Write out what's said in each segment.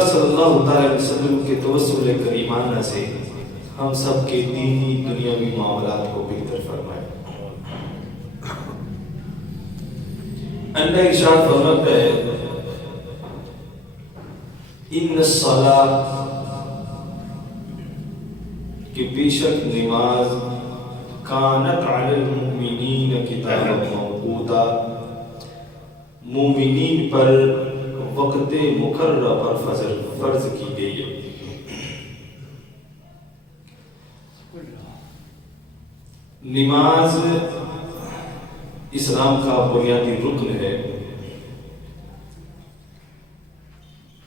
صلی اللہ علیہ وسلم کے توسل کریمانہ سے ہم سب کے دینی دنیاوی معاملات کو بہتر فرمائے۔ اللہ ارشاد فرماتا ہے ان الصلاۃ کہ بے شک نماز کانت علی المؤمنین کتابا موقوتا مومنین پر وقت مقررہ پر فرض کی گئی ہے۔ نماز اسلام کا بنیادی رکن ہے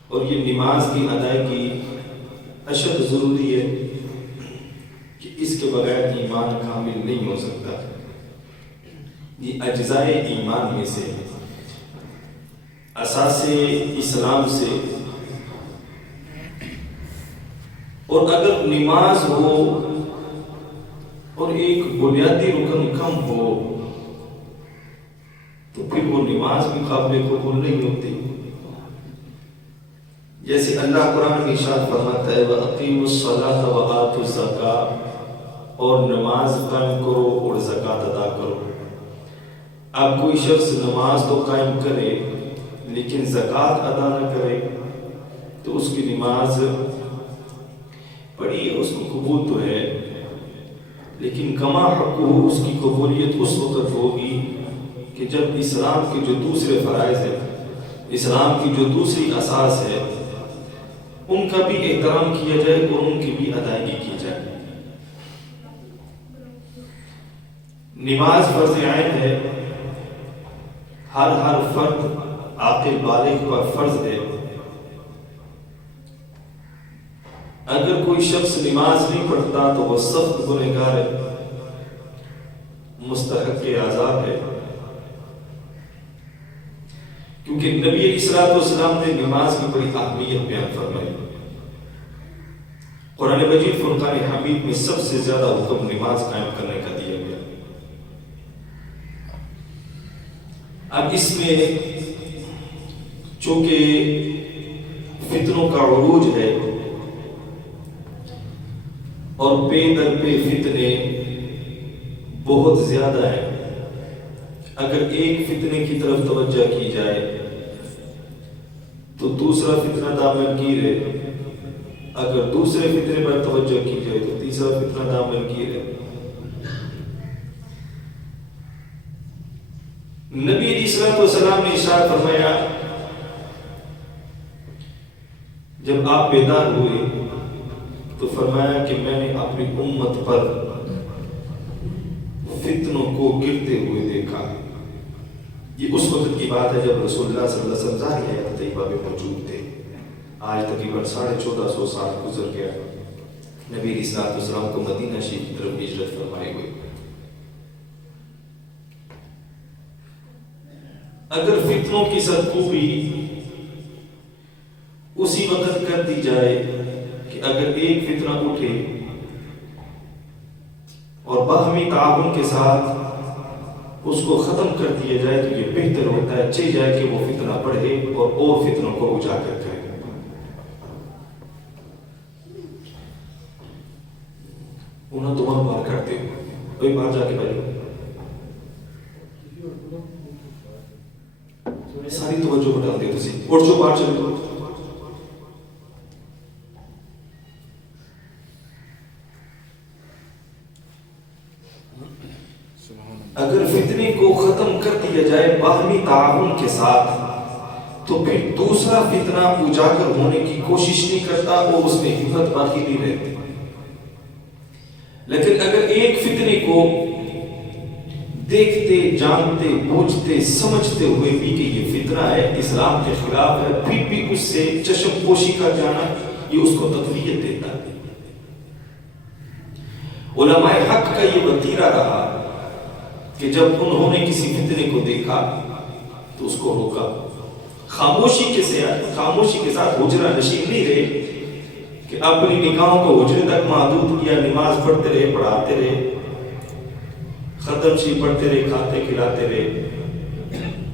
اور یہ نماز کی ادائیگی اشد ضروری ہے کہ اس کے بغیر ایمان کامل نہیں ہو سکتا۔ یہ اجزائے ایمان میں سے اساس اسلام سے، اور اگر نماز ہو اور ایک بنیادی رکن کم ہو تو پھر وہ نماز بھی قابل قبول نہیں ہوتی۔ جیسے اللہ قرآن میں ارشاد فرماتا ہے وَأَقِيمُوا الصَّلَاةَ وَآتُوا الزَّكَاةَ اور نماز قائم کرو اور زکوٰۃ ادا کرو۔ اب کوئی شخص نماز تو قائم کرے لیکن زکوٰۃ ادا نہ کرے تو اس کی نماز پڑھی ہے، اس کو قبول تو ہے لیکن کما حق ہو، اس کی قبولیت اس وقت ہوگی کہ جب اسلام کے جو دوسرے فرائض ہیں، اسلام کی جو دوسری اساس ہے، ان کا بھی احترام کیا جائے اور ان کی بھی ادائیگی کی جائے۔ نماز فرض عین ہے، ہر فرد عاقل بالغ پر فرض ہے۔ اگر کوئی شخص نماز نہیں پڑھتا تو وہ سخت گنہگار ہے، مستحق عذاب ہے، کیونکہ نبی علیہ السلام نے نماز کی بڑی اہمیت بیان فرمائی۔ قرآن مجید فرقان حمید میں سب سے زیادہ حکم نماز قائم کرنے کا دیا گیا۔ اب اس میں چونکہ فتنوں کا عروج ہے اور پے در پہ فتنے بہت زیادہ ہیں، اگر ایک فتنے کی طرف توجہ کی جائے تو دوسرا فتنہ دامنگیر ہے، اگر دوسرے فتنے پر توجہ کی جائے تو تیسرا فتنہ دامنگیر ہے۔ نبی علیہ السلام نے ارشاد فرمایا جب آپ بیدار ہوئے تو فرمایا کہ میں نے اپنی امت پر فتنوں کو گرتے ہوئے دیکھا۔ یہ اس وقت کی بات ہے جب رسول اللہ صلی اللہ علیہ وسلم ظاہر حیات طیبہ میں موجود تھے۔ آج تقریباً 1450 سال گزر گیا، نبی علیہ السلام کو مدینہ شریف کی طرف ہجرت فرمائے ہوئے۔ اگر فتنوں کی سرکوبی اسی وقت کر دی جائے کہ اگر ایک فتنہ اٹھے اور باہمی تعاون کے ساتھ اس کو ختم کر دیا جائے تو یہ بہتر ہوتا ہے، چاہیے جائے کہ وہ فتنہ پڑھے اور فتنوں کو اجاگر کرے۔ انہوں تو وہاں بار کرتے ہو، کوئی بار جا کے بیٹھو، ساری توجہ بٹا دے تسی اور جو بار چلے دو۔ اگر فتنے کو ختم کر دیا جائے باہمی تعاون کے ساتھ تو پھر دوسرا فتنہ اجاگر ہونے کی کوشش نہیں کرتا اور اس میں ہمت باقی نہیں رہتی۔ لیکن اگر ایک فتنے کو دیکھتے جانتے بوجھتے سمجھتے ہوئے بھی کہ یہ فتنہ ہے، اسلام کے خلاف ہے، پھر بھی اس سے چشم پوشی کا جانا یہ اس کو تقویت دیتا ہے۔ علماء حق کا یہ وتیرہ رہا کہ جب انہوں نے کسی فتنے کو دیکھا تو اس کو روکا، خاموشی کے ساتھ حجرہ نشین نہیں رہے کہ اپنی نگاہوں کو حجرے تک محدود کیا، نماز پڑھتے رہے، پڑھاتے رہے، ختم شریف پڑھتے رہے، کھاتے کھلاتے رہے۔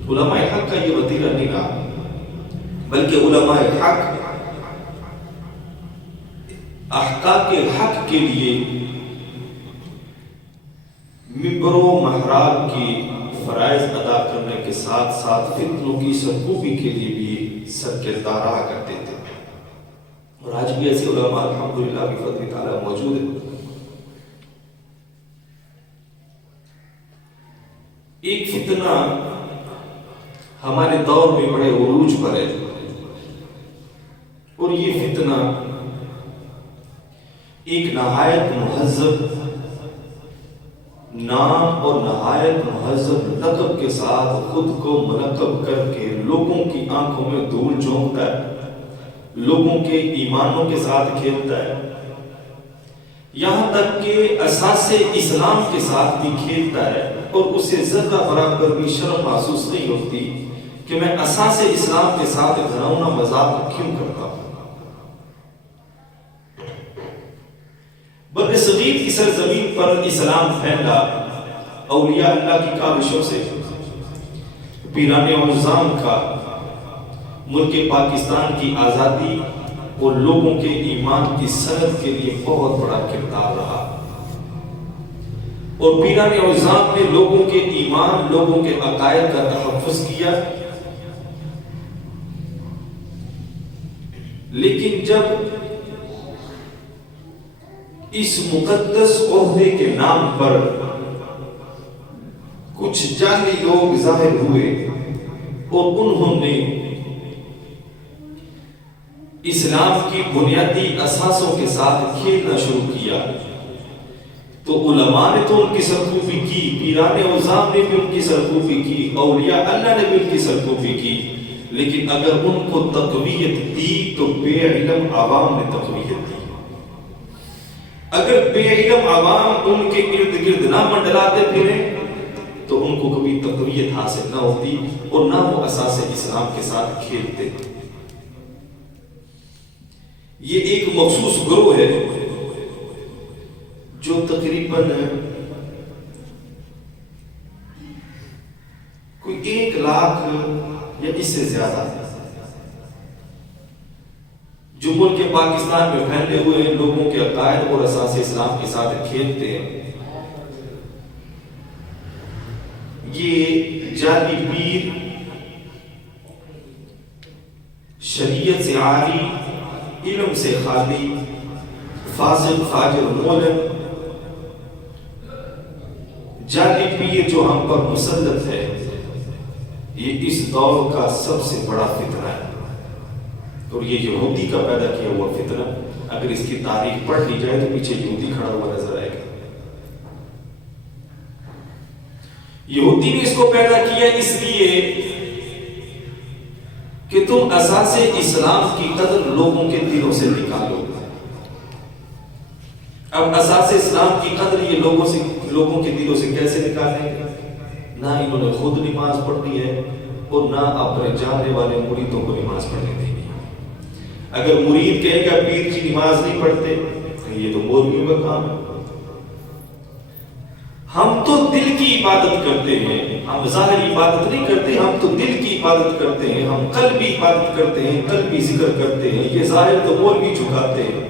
علماء حق کا یہ وتیرہ نہیں رہا، بلکہ علماء حق احقاق حق کے لیے ممبر و محراب کی فرائض ادا کرنے کے ساتھ ساتھ فتنوں کی سرکوبی کے لیے بھی سرکردہ رہا کرتے تھے. اور آج بھی ایسے علماء الحمدللہ کی فضل تعالیٰ موجود ہیں. ایک فتنہ ہمارے دور میں بڑے عروج پر ہے اور یہ فتنہ ایک نہایت مہذب نام اور نہایت مہذب لقب کے ساتھ خود کو منقب کر کے لوگوں کی آنکھوں میں دھول جھونکتا ہے، لوگوں کے ایمانوں کے ساتھ کھیلتا ہے، یہاں تک کہ اساس اسلام کے ساتھ بھی کھیلتا ہے. اور اسے ذرہ برابر بھی شرم محسوس نہیں ہوتی کہ میں اساس اسلام کے ساتھ گھناؤنا مذاق کیوں کرتا ہوں. بر صغیر کی سرزمین پر اسلام پھیلا اولیاء اللہ کی کاوشوں سے. پیران عظام کا ملک پاکستان کی آزادی اور لوگوں کے ایمان کی سند کے لیے بہت بڑا کردار رہا. اور پیران عظام نے لوگوں کے ایمان، لوگوں کے عقائد کا تحفظ کیا. لیکن جب اس مقدس عہدے کے نام پر کچھ جعلی لوگ ظاہر ہوئے اور انہوں نے اسلام کی بنیادی اساسوں کے ساتھ کھیلنا شروع کیا، تو علماء نے تو ان کی سرکوبی کی، پیران عظام نے بھی ان کی سرکوبی کی، اولیاء اللہ نے بھی ان کی سرکوبی کی. لیکن اگر ان کو تقویت دی تو بے علم عوام نے تقویت دی. اگر بے علم عوام ان کے ارد گرد نہ منڈلاتے پھرے تو ان کو کبھی تقویت حاصل نہ ہوتی اور نہ وہ اساس اسلام کے ساتھ کھیلتے. یہ ایک مخصوص گروہ ہے جو تقریباً کوئی 1 لاکھ یا اس سے زیادہ جو ملک پاکستان میں پھیلے ہوئے لوگوں کے عقائد اور اساس اسلام کے ساتھ کھیلتے ہیں. یہ جعلی پیر، شریعت سے عاری، علم سے خالی، فاسق فاجر مولن، جعلی پیر جو ہم پر مسلط ہے، یہ اس دور کا سب سے بڑا فتنہ ہے. اور یہ یہودی کا پیدا کیا ہوا فتنہ، اگر اس کی تاریخ پڑھ لی جائے تو پیچھے یہودی کھڑا ہوا نظر آئے گا. یہودی نے اس کو پیدا کیا اس لیے کہ تم اساس اسلام کی قدر لوگوں کے دلوں سے نکالو. اب اساس اسلام کی قدر یہ لوگوں کے دلوں سے کیسے نکالیں گے؟ نہ انہوں نے خود نماز پڑھنی ہے اور نہ اپنے جاننے والے مریدوں کو نماز پڑھنے دینی ہے. اگر مرید کہے گا پیر جی نماز نہیں پڑھتے تو یہ تو مولویوں کا کام ہے. ہم تو دل کی عبادت کرتے ہیں، ہم ظاہری عبادت نہیں کرتے، ہم تو دل کی عبادت کرتے ہیں، ہم قلبی عبادت کرتے ہیں، قلبی ذکر کرتے ہیں. یہ ظاہر تو مولوی جھکاتے ہیں،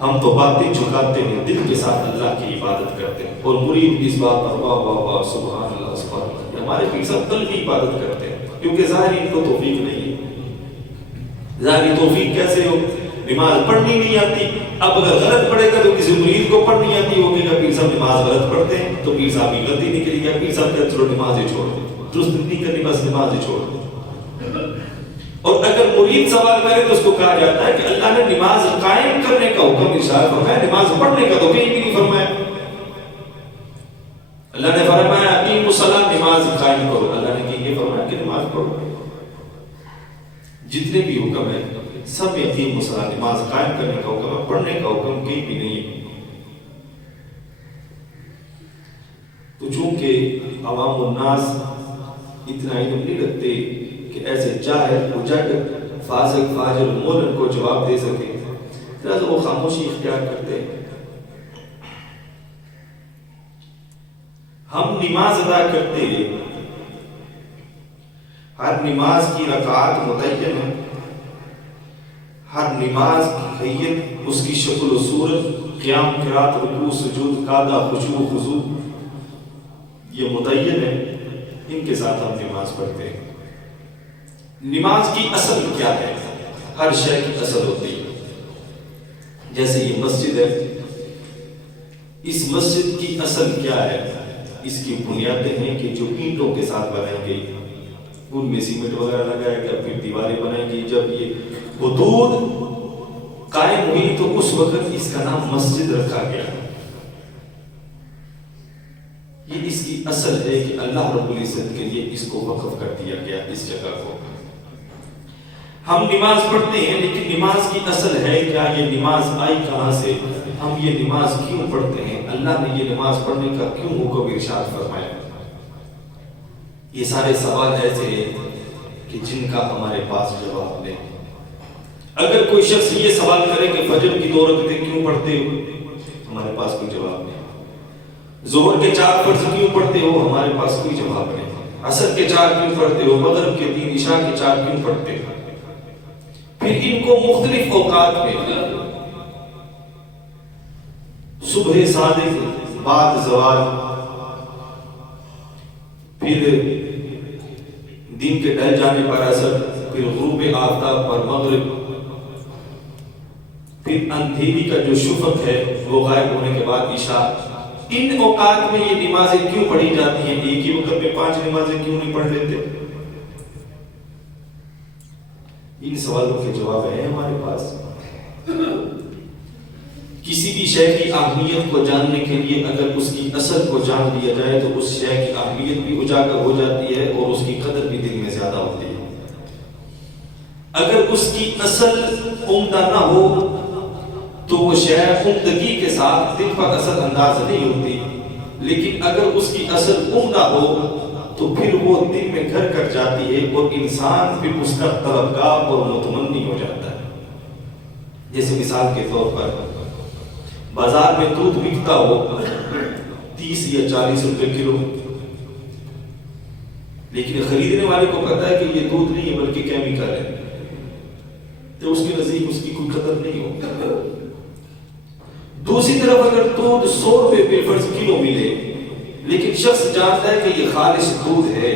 ہم تو باتیں جھکاتے ہیں، دل کے ساتھ اللہ کی عبادت کرتے ہیں. اور مرید اس بات پر واہ واہ واہ سبحان اللہ سبحان اللہ. ہمارے پیر صاحب قلبی عبادت کرتے ہیں کیونکہ ظاہری ان کو توفیق نہیں ہے. ظاہری توفیق کیسے ہو؟ نماز پڑھنی نہیں آتی. اب اگر غلط پڑھے گا تو کسی مرید کو پڑھنی آتی ہوگی کہ پیر صاحب نماز غلط پڑھتے ہیں تو پیر صاحب کی غلطی نکلی گیا، پیر صاحب کہتے چلو نماز ہی چھوڑ دیں، درست نہیں کرنی بس نماز ہی چھوڑ دیں. اور اگر مرید سوال کرے تو اس کو کہا جاتا ہے کہ اللہ نے نماز قائم کرنے کا حکم ارشاد فرمایا، نماز پڑھنے کا تو کہیں بھی نہیں فرمایا. اللہ نے فرمایا اقیموا الصلاۃ، نماز قائم کرو. اللہ نے یہ فرمایا کہ نماز پڑھو. جتنے بھی حکم ہیں سب اقیموا الصلاۃ، نماز قائم کرنے کا حکم ہے، پڑھنے کا حکم کہیں بھی نہیں ہے. تو چونکہ عوام الناس اتنا علم نہیں رکھتے کہ ایسے جاہل مجاہد فاسق فاجر مولن کو جواب دے سکے، لہذا وہ خاموشی اختیار کرتے ہیں. ہم نماز ادا کرتے ہیں، ہر نماز کی رکعات متعین ہے، ہر نماز کی حیت، اس کی شکل و صورت، قیام، قرات، رکوع، سجود، قعدہ، خشوع، خضوع یہ متعین ہے، ان کے ساتھ ہم نماز پڑھتے ہیں۔ نماز کی اصل کیا ہے؟ ہر شے کی اصل ہوتی ہے۔ جیسے یہ مسجد ہے، اس مسجد کی اصل کیا ہے؟ اس کی بنیادیں ہیں کہ جو اینٹوں کے ساتھ بنائی گئی، ان میں سیمنٹ وغیرہ لگایا گیا، پھر دیواریں بنائی گئی۔ جب یہ حدود قائم ہوئی تو اس وقت اس کا نام مسجد رکھا گیا۔ یہ اس کی اصل ہے کہ اللہ رب العزت کے لیے اس کو وقف کر دیا گیا، اس جگہ کو۔ ہم نماز پڑھتے ہیں، لیکن نماز کی اصل ہے کیا؟ یہ نماز آئی کہاں سے؟ ہم یہ نماز کیوں پڑھتے ہیں؟ اللہ نے یہ نماز پڑھنے کا کیوں حکم ارشاد فرمایا؟ یہ سارے سوال ایسے ہیں کہ جن کا ہمارے پاس جواب نہیں۔ اگر کوئی شخص یہ سوال کرے کہ فجر کی 2 رکعتیں کیوں پڑھتے ہو، ہمارے پاس کوئی جواب نہیں۔ ظہر کے 4 فرض کیوں پڑھتے ہو، ہمارے پاس کوئی جواب نہیں۔ عصر کے 4 کیوں پڑھتے ہو، مغرب کے 3، عشاء کے 4 کیوں پڑھتے ہو؟ پھر ان کو مختلف اوقات میں، صبح صادق، بعد زوال، پھر دن کے ڈھل جانے پر عصر، پھر غروب آفتاب پر مغرب، پھر اندھیری کا جو شفق ہے وہ غائب ہونے کے بعد عشاء۔ ان اوقات میں یہ نمازیں کیوں پڑھی جاتی ہیں؟ ایک ہی وقت میں 5 نمازیں کیوں نہیں پڑھ لیتے؟ ان سوالوں کے جواب ہیں ہمارے پاس۔ کسی بھی شے کی اہمیت کو جاننے کے لیے اگر اس کی اصل کو جان لیا جائے تو اس شے کی اہمیت بھی اجاگر ہو جاتی ہے اور اس کی قدر بھی دل میں زیادہ ہوتی ہے۔ اگر اس کی اصل عمدہ نہ ہو تو وہ شے عمدگی کے ساتھ دل پر اثر انداز نہیں ہوتی، لیکن اگر اس کی اصل عمدہ ہو تو پھر وہ دل میں گھر کر جاتی ہے اور انسان پھر اس کا طلبگار اور متمنی ہو جاتا ہے۔ جیسے مثال کے طور پر بازار میں دودھ بکتا ہو 30 یا 40 روپے کلو، لیکن خریدنے والے کو پتا ہے کہ یہ دودھ نہیں ہے بلکہ کیمیکل ہے، تو اس کے نزدیک اس کی کوئی قدر نہیں ہو۔ دوسری طرف اگر دودھ 100 روپے پر فرض کلو ملے لیکن شخص جانتا ہے کہ یہ خالص دودھ ہے،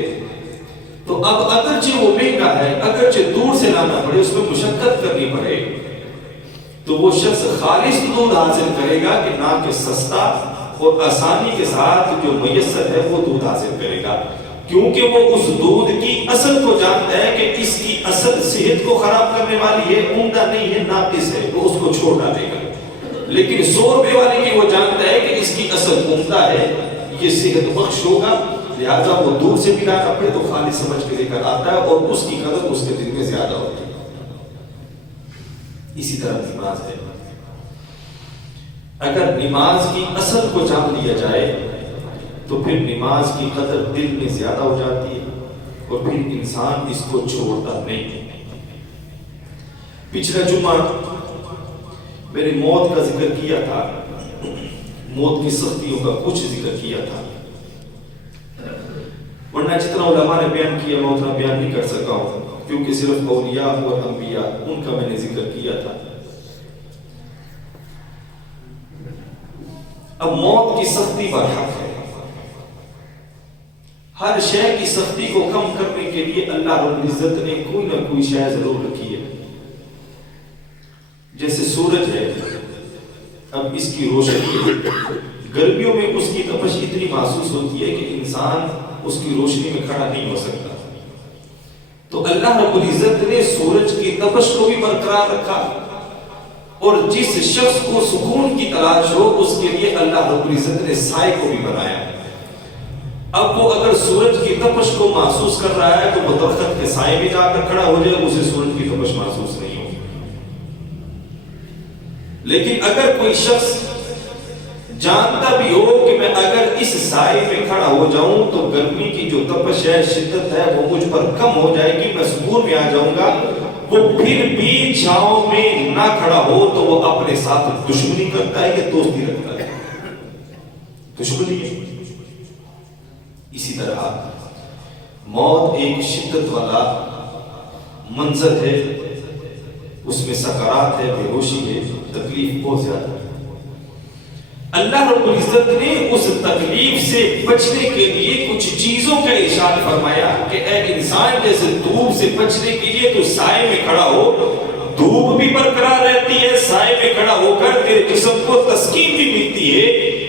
تو اب اگرچہ وہ مہنگا ہے، اگرچہ دور سے لانا پڑے، اس میں مشقت کرنی پڑے، تو وہ شخص خالص دودھ حاصل کرے گا کہ نہ کہ سستا اور آسانی کے ساتھ جو میسر ہے وہ دودھ حاصل کرے گا، کیونکہ وہ اس دودھ کی اصل کو جانتا ہے کہ اس کی اصل صحت کو خراب کرنے والی ہے، عمدہ نہیں ہے، ناقص ہے، وہ اس کو چھوڑ ڈالے گا۔ لیکن 100 روپے والے کی وہ جانتا ہے کہ اس کی اصل عمدہ ہے، یہ صحت بخش ہوگا، لہذا وہ دور سے بھی لانا پڑے تو خالص سمجھ کے لے کر آتا ہے اور اس کی قدر اس کے دل میں زیادہ ہوتی ہے۔ اسی طرح نماز ہے، اگر نماز کی اصل کو جان لیا جائے تو پھر نماز کی قدر دل میں زیادہ ہو جاتی ہے اور پھر انسان اس کو چھوڑتا نہیں۔ پچھلا جمعہ میں نے موت کا ذکر کیا تھا، موت کی سختیوں کا کچھ ذکر کیا تھا، ورنہ جتنا علماء نے بیان کیا میں اتنا بیان نہیں کر سکا ہوں، کیونکہ صرف اولیاء اور انبیاء ان کا میں نے ذکر کیا تھا۔ اب موت کی سختی برحق ہے، ہر شے کی سختی کو کم کرنے کے لیے اللہ رب العزت نے کوئی نہ کوئی شے ضرور رکھی ہے۔ جیسے سورج ہے، اب اس کی روشنی گرمیوں میں اس کی تپش اتنی محسوس ہوتی ہے کہ انسان اس کی روشنی میں کھڑا نہیں ہو سکتا، تو اللہ رب العزت نے سورج کی تپش کو بھی برقرار رکھا، اور جس شخص کو سکون کی تلاش ہو اس کے لیے اللہ رب العزت نے سائے کو بھی بنایا۔ اب وہ اگر سورج کی تپش کو محسوس کر رہا ہے تو وہ درخت کے سائے میں جا کر کھڑا ہو جائے، اسے سورج کی تپش محسوس نہیں ہوگی۔ لیکن اگر کوئی شخص جانتا بھی ہو کہ میں اگر اس سائے میں کھڑا ہو جاؤں تو گرمی کی جو تپش ہے، شدت ہے، وہ مجھ پر کم ہو جائے گی، میں سکون میں آ جاؤں گا، وہ پھر بھی چھاؤں میں نہ کھڑا ہو تو وہ اپنے ساتھ دشمنی کرتا ہے کہ دوستی رکھتا ہے؟ دشمنی ہے۔ اسی طرح موت ایک شدت والا منظر ہے اس میں سکرات ہے، بے ہوشی ہے، تکلیف بہت زیادہ ہے۔ اللہ رب العزت نے اس تکلیف سے بچنے کے لیے کچھ چیزوں کا ارشاد فرمایا کہ اے انسان، جیسے دھوپ سے بچنے کے لیے تو سائے میں کھڑا ہو، دھوپ بھی برقرار رہتی ہے، سائے میں کھڑا ہو کر تیرے جسم کو تسکین بھی ملتی ہے،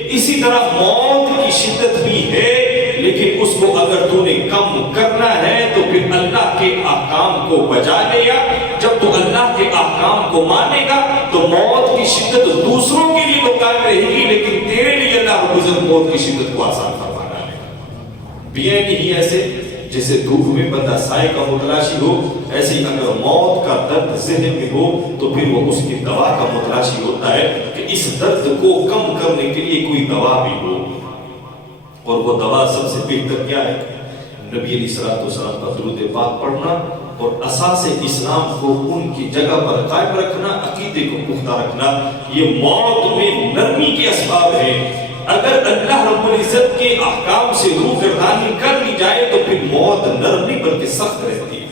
اسی طرح موت کی شدت بھی ہے، لیکن اس کو اگر تو نے کم کرنا ہے تو پھر اللہ کے احکام کو بجا لے گا۔ جب تو اللہ کے احکام کو مانے گا تو موت کی شدت دوسروں کے لیے تو قائم رہے گی، لیکن تیرے لیے اللہ رب العزت موت کی شدت کو آسان فرمانا ہے۔ بھی نہیں ایسے جیسے دھوپ میں بندہ سائے کا متلاشی ہو، ایسے ہی اگر موت کا درد ذہن میں ہو تو پھر وہ اس کی دوا کا متلاشی ہوتا ہے کہ اس درد کو کم کرنے کے لیے کوئی دوا بھی ہو، اور وہ دوا سب سے بہتر کیا ہے؟ نبی علیہ السلام کا درود پاک پڑھنا اور اساس اسلام کو ان کی جگہ پر قائم رکھنا، عقیدے کو پختہ رکھنا، یہ موت میں نرمی کے اسباب ہیں۔ اگر اللہ رب العزت کے احکام سے روگردانی کر لی جائے تو پھر موت نرم نہیں بلکہ سخت رہتی ہے۔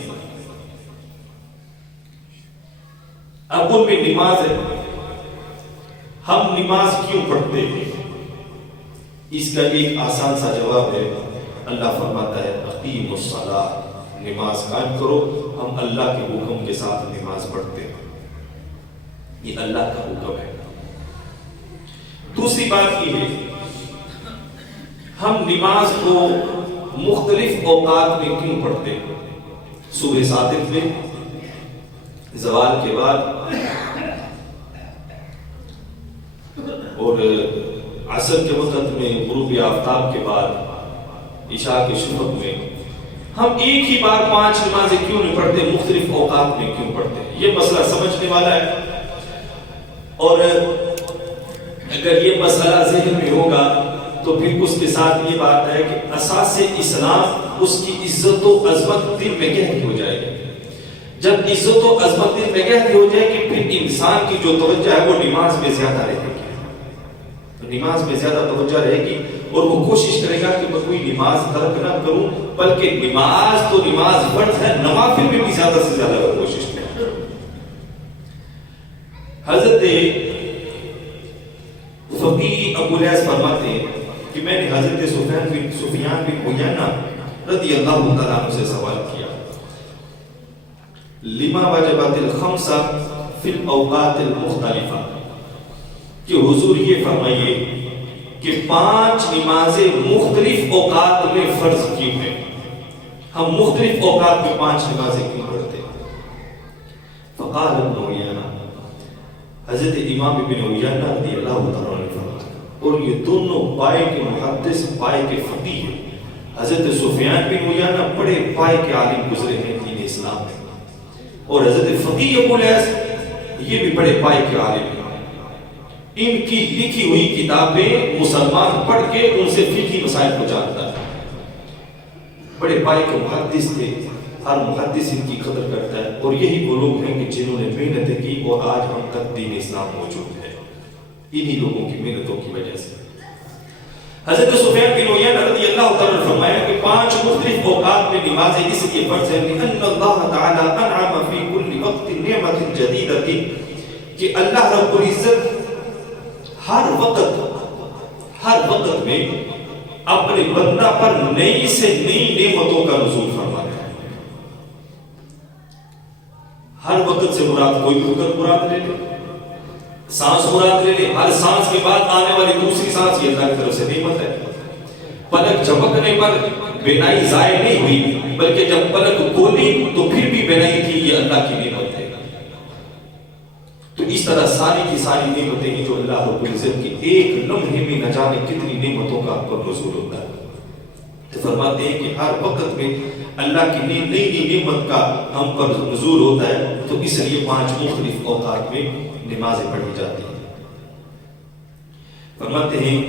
اب ان میں نماز ہے، ہم نماز کیوں پڑھتے ہیں؟ اس کا ایک آسان سا جواب ہے، اللہ فرماتا ہے اقیموا الصلاۃ، نماز قائم کرو۔ ہم اللہ کے حکم کے ساتھ نماز پڑھتے ہیں، یہ اللہ کا حکم ہے۔ دوسری بات یہ ہے، ہم نماز کو مختلف اوقات میں کیوں پڑھتے ہیں؟ صبح صادق میں، زوال کے بعد، اور عصر کے وقت میں، غروب آفتاب کے بعد، عشاء کے شفق میں۔ ہم ایک ہی بار 5 نمازیں کیوں نہیں پڑھتے، مختلف اوقات میں کیوں پڑھتے؟ یہ مسئلہ سمجھنے والا ہے، اور اگر یہ مسئلہ ذہن میں ہوگا تو پھر اس کے ساتھ یہ بات ہے کہ اساس اسلام، اس کی عزت و عظمت دل میں گہری ہو جائے گی۔ جب عزت و عظمت دل میں گہری ہو جائے گی پھر انسان کی جو توجہ ہے وہ نماز میں زیادہ رہے گی، نماز میں زیادہ توجہ رہے گی، اور وہ کوشش کرے گا کہ میں کوئی نماز ترک نہ کروں، بلکہ نماز تو نماز فرض ہے، نوافل میں بھی زیادہ سے زیادہ کوشش کرے۔ حضرت فقیہ ابو الیاس فرماتے ہیں کہ میں نے حضرت سفیان بن عیینہ رضی اللہ تعالیٰ عنہ سے سوال کیا، لما وجبت الخمسہ فی الاوقات المختلفہ، کہ حضور یہ فرمائیے کہ 5 نمازیں مختلف اوقات میں فرض کیوں ہیں؟ ہم مختلف اوقات میں 5 نمازیں کیوں پڑھتے ہیں؟ فقال ابن عیینہ، حضرت امام ابن عیینہ رضی اللہ تعالیٰ عنہ فرماتے، اور یہ دونوں پائے کے محدث، پائے کے فقیہ ہیں۔ حضرت سفیان بن عیینہ بڑے پائے کے عالم گزرے ہیں دین اسلام میں، اور حضرت فقیہ ابو الیاس یہ بھی بڑے پائے کے عالم ہیں۔ ان کی لکھی ہوئی کتابیں مسلمان پڑھ کے ان سے فقہی مسائل کو جانتا ہے، بڑے پائے کے محدث تھے، ہر محدث ان کی قدر کرتا ہے، اور یہی وہ لوگ ہیں کہ جنہوں نے محنتیں کی اور آج ہم تک دین اسلام موجود ہے، انہی لوگوں کی محنتوں کی وجہ سے۔ حضرت سفیان بن عیینہ رضی اللہ تعالیٰ نے فرمایا کہ 5 مختلف اوقات میں نمازیں اس لیے فرض ہیں لأن اللہ تعالیٰ انعم فی کل وقت نعمت جدیدۃ، کہ اللہ رب العزت ہر وقت میں اپنے بندہ پر نئی سے نئی نعمتوں کا نزول فرماتا ہے۔ ہر وقت سے مراد کوئی بھی وقت مراد لے لے، سانس مراد لے لے، ہر سانس کے بعد آنے والی دوسری سانس یہ اللہ کی طرف سے نعمت ہے۔ پلک جھپکنے پر بینائی ضائع نہیں ہوئی، بلکہ جب پلک کھولی تو پھر بھی بینائی تھی، یہ اللہ کی نعمت ہے۔ تو اس طرح ساری کی ساری نعمتیں ہیں جو اللہ رب العزت کی ایک لمحے میں نہ جانے کتنی نعمتوں کا پر نزول ہوتا ہے۔ تو فرماتے ہیں کہ ہر وقت میں اللہ کی نئی نئی نعمت کا ہم پر نزول ہوتا ہے، تو اس لیے 5 مختلف اوقات میں نمازیں پڑھی جاتی ہیں۔ فرماتے ہیں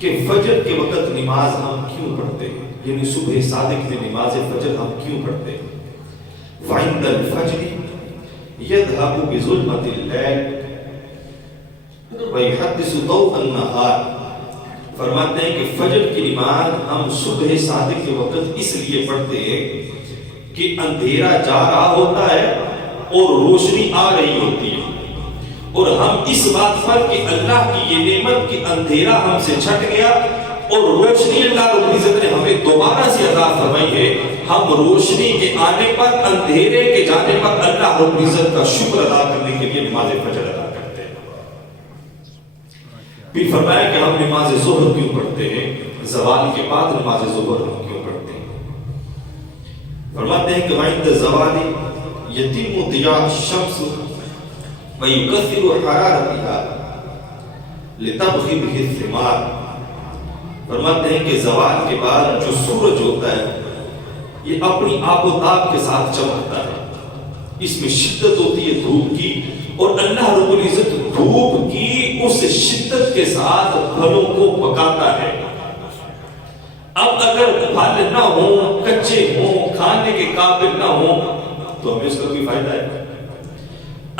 کہ فجر کے وقت نماز ہم کیوں پڑھتے ہیں، یعنی صبح صادق میں نماز فجر ہم کیوں پڑھتے ہیں؟ وعند الفجر يذهب بظلمة الليل ويحدث ضوء النهار، فرماتے ہیں کہ فجر کی نماز ہم صبح صادق کے وقت اس لیے پڑھتے ہیں کہ اندھیرا جا رہا ہوتا ہے اور روشنی آ رہی ہوتی ہے، اور ہم اس بات پر کہ اللہ کی یہ نعمت کہ اندھیرا ہم سے چھٹ گیا اور روشنی اللہ رب العزت نے ہمیں دوبارہ سے عطا فرمائی ہے، ہم روشنی کے آنے پر اندھیرے کے جانے پر اللہ رب العزت کا شکر ادا کرنے کے لیے نماز فجر ادا کرتے ہیں۔ پھر فرمایا کہ ہم نماز ظہر کیوں پڑھتے ہیں، زوال کے بعد نماز ظہر ہم کیوں پڑھتے ہیں؟ فرماتے ہیں کہ وَعِنْدَ الزَّوَالِ يَتِمُّ ضِيَاءُ الشَّمْسِ وَيُكَثِّرُ حَرَارَتِهَا لِتَبْغِي بِهِ الثِّمَارِ۔ فرماتے ہیں کہ زوال کے بعد جو سورج ہوتا ہے یہ اپنی آب و تاب کے ساتھ چمکتا ہے، اس میں شدت ہوتی ہے دھوپ کی، اور اللہ رب العزت دھوپ کی اس شدت کے ساتھ پھلوں کو پکاتا ہے۔ اب اگر پھل نہ ہوں، کچے ہوں، کھانے کے قابل نہ ہوں تو ہمیں اس کا کوئی فائدہ ہے؟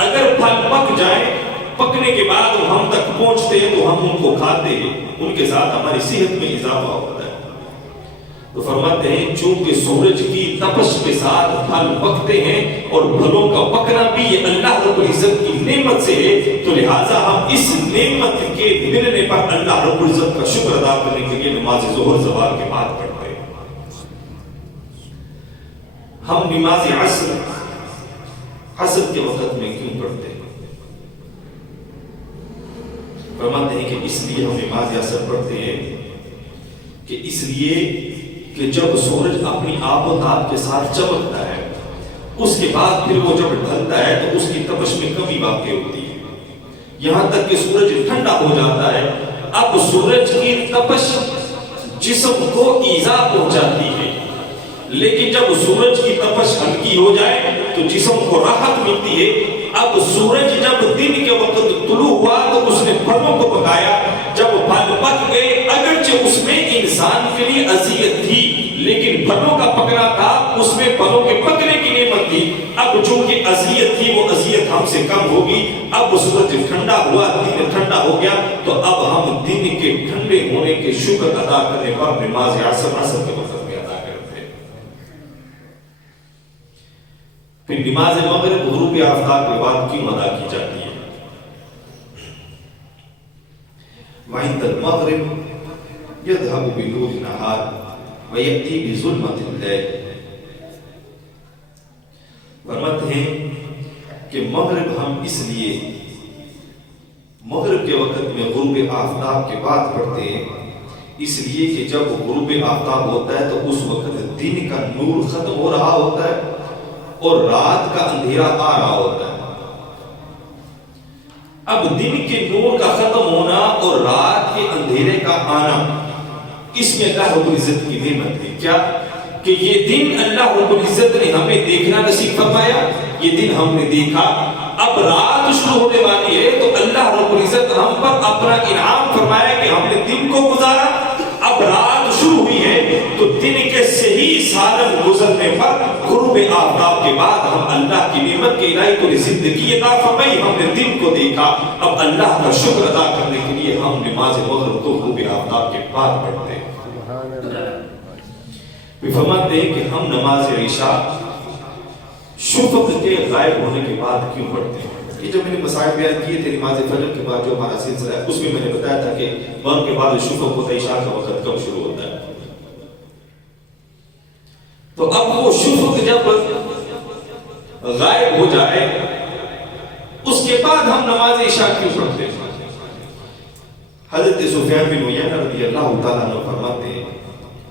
اگر پھل پک جائیں، پکنے کے بعد وہ ہم تک پہنچتے ہیں تو ہم ان کو کھاتے ہیں، ان کے ساتھ ہماری صحت میں اضافہ ہوتا ہے۔ تو فرماتے ہیں چونکہ سورج کی تپش کے ساتھ پھل پکتے ہیں اور پھلوں کا پکنا بھی یہ اللہ رب العزت کی نعمت سے ہے، تو لہٰذا ہم اس نعمت کے ملنے پر اللہ رب العزت کا شکر ادا کرنے کے لیے نماز ظہر زوال کے بعد پڑھتے ہیں۔ ہم نماز عصر کے وقت میں کیوں پڑھتے ہیں؟ فرماتے ہیں کہ اس لیے ہم نماز عصر پڑھتے ہیں کہ اس لیے کہ جب سورج اپنی آب و تاب کے ساتھ چمکتا ہے، اس کے بعد پھر وہ جب ڈھلتا ہے تو اس کی تپش میں کمی واقع ہوتی ہے، یہاں تک کہ سورج ٹھنڈا ہو جاتا ہے۔ اب سورج کی تپش جسم کو ایذا پہنچاتی ہے، لیکن جب سورج کی تپش ہلکی ہو جائے تو جسم کو راحت ملتی ہے۔ اب سورج جب دن کے وقت طلوع ہوا تو اس نے پھلوں کو پکایا، جب پھل پک گئے اگرچہ اس میں انسان کے لیے اذیت تھی لیکن پھلوں کا پکنا تھا، اس میں پھلوں کے پکنے کی نعمت تھی۔ اب چونکہ اذیت تھی وہ اذیت ہم سے کم ہوگی، اب سورج ٹھنڈا ہوا، دن ٹھنڈا ہو گیا، تو اب ہم دن کے ٹھنڈے ہونے کے شکر ادا کرنے پر نماز عصر کے وقت میں ادا کرتے ہیں۔ پھر نماز مغرب غروب آفتاب کے بعد کیوں ادا کی جاتی ہے؟ وَعِنْدَ الْمَغْرِبِ يَذْهَبُ بِنُورِ النَّهَارِ وَيَأْتِي بِظُلْمَةِ اللَّيْلِ۔ فرماتے ہیں کہ مغرب ہم اس لیے مغرب کے وقت میں غروب آفتاب کے بعد پڑھتے ہیں، اس لیے کہ جب غروب آفتاب ہوتا ہے تو اس وقت دن کا نور ختم ہو رہا ہوتا ہے اور رات کا اندھیرا آ رہا ہوتا ہے۔ اب دن کے نور کا ختم ہونا اور رات کے اندھیرے کا آنا، اس میں اللہ رب العزت کی نعمت ہے۔ کیا کہ یہ دن اللہ رب العزت نے ہمیں دیکھنا نصیب فرمایا، یہ دن ہم نے دیکھا، اب رات شروع ہونے والی ہے تو اللہ رب العزت ہم پر اپنا انعام فرمایا کہ ہم نے دن کو گزارا، اب رات شروع ہوئی ہے تو دن کے صحیح سالم گزرنے پر غروب آفتاب کے بعد ہم اللہ کی نعمت کے الہی کو زندگی عطا فرمائی، ہم نے دن کو دیکھا، اب اللہ کا شکر ادا کرنے کے لیے ہم نماز مغرب کو غروب آفتاب کے بعد پڑھتے ہیں۔ فرماتے ہیں کہ ہم نماز عشاء شفق کے غائب ہونے کے بعد کیوں پڑھتے ہیں؟ یہ جو میں نے مسائل بیان کیے تھے نماز فجر کے بعد جو ہمارا سلسلہ ہے اس میں نے بتایا تھا کہ مغرب کے بعد شفق ہوتا ہے، عشاء کا وقت کب شروع ہوتا ہے۔ تو اب وہ شفق جب غائب ہو جائے اس کے بعد ہم نماز عشاء کیوں پڑھتے ہیں؟ حضرت سفیان بن عیینہ رضی اللہ تعالیٰ عنہ فرماتے ہیں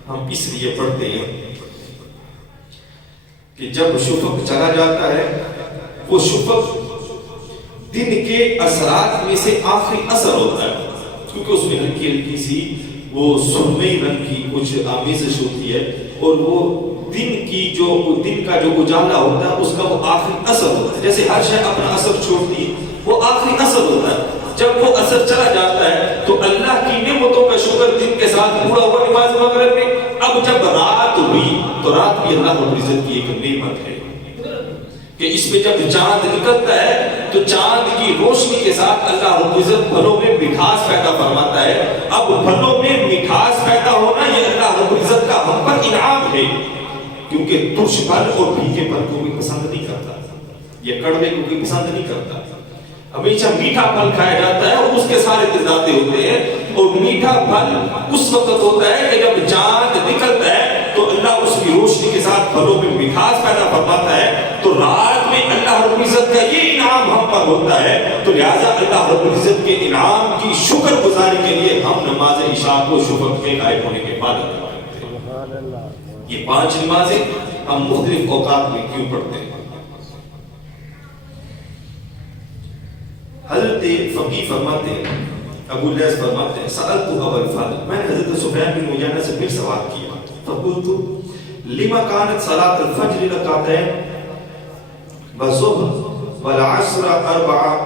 ہم اس لیے پڑھتے ہیں کہ جب شفق چلا جاتا ہے وہ شفق دن کے اثرات میں سے آخری اثر ہوتا ہے، کیونکہ اس میں ہلکی ہلکی سی وہ سرمئی رنگ کی کچھ آمیزش ہوتی ہے اور وہ دن کا جو اجالا ہوتا ہے اس کا وہ آخری اثر ہوتا ہے، جیسے ہر شے اپنا اثر چھوڑتی ہے، وہ آخری اثر ہوتا ہے۔ جب وہ اثر چلا جاتا ہے تو اللہ کی نعمتوں کا شکر دن کے ساتھ پورا ہوا نماز مغرب میں۔ اب جب رات ہوئی تو رات بھی اللہ رب العزت کی ایک نعمت ہے کہ اس میں جب چاند نکلتا ہے تو چاند کی روشنی کے ساتھ اللہ رب العزت پھلوں میں مٹھاس پیدا فرماتا ہے۔ اب پھلوں میں مٹھاس پیدا ہونا یہ اللہ رب العزت کا ہم پر انعام ہے، کیونکہ ترش پھل اور پھیکے پھل کو بھی پسند نہیں کرتا، یہ کڑوے کو کوئی پسند نہیں کرتا. ہمیشہ میٹھا پھل کھایا جاتا ہے اور اس کے سارے تضاد ہوتے ہیں. اور میٹھا پھل اس وقت ہوتا ہے کہ جب چاند نکلتا ہے تو اللہ اس کی روشنی کے ساتھ پھلوں میں مٹھاس پیدا فرماتا ہے. تو رات میں اللہ رب العزت کا یہ انعام ہم پر ہوتا ہے, تو لہٰذا اللہ رب العزت کے انعام کی شکر گزاری کے لیے ہم نماز عشاء کو شفق کے غائب ہونے کے بعد ادا کرتے ہیں. یہ 5 نمازیں ہم مختلف اوقات میں کیوں پڑھتے ہیں؟ حضرت فقیہ فرماتے ہیں, ابو الیاس فرماتے ہیں, سألت ابا الفضل, میں نے حضرت سفیان بن عیینہ سے پھر سوال کیا, فقلت لما كانت صلاة الفجر ركعتين والصبح والعصر 4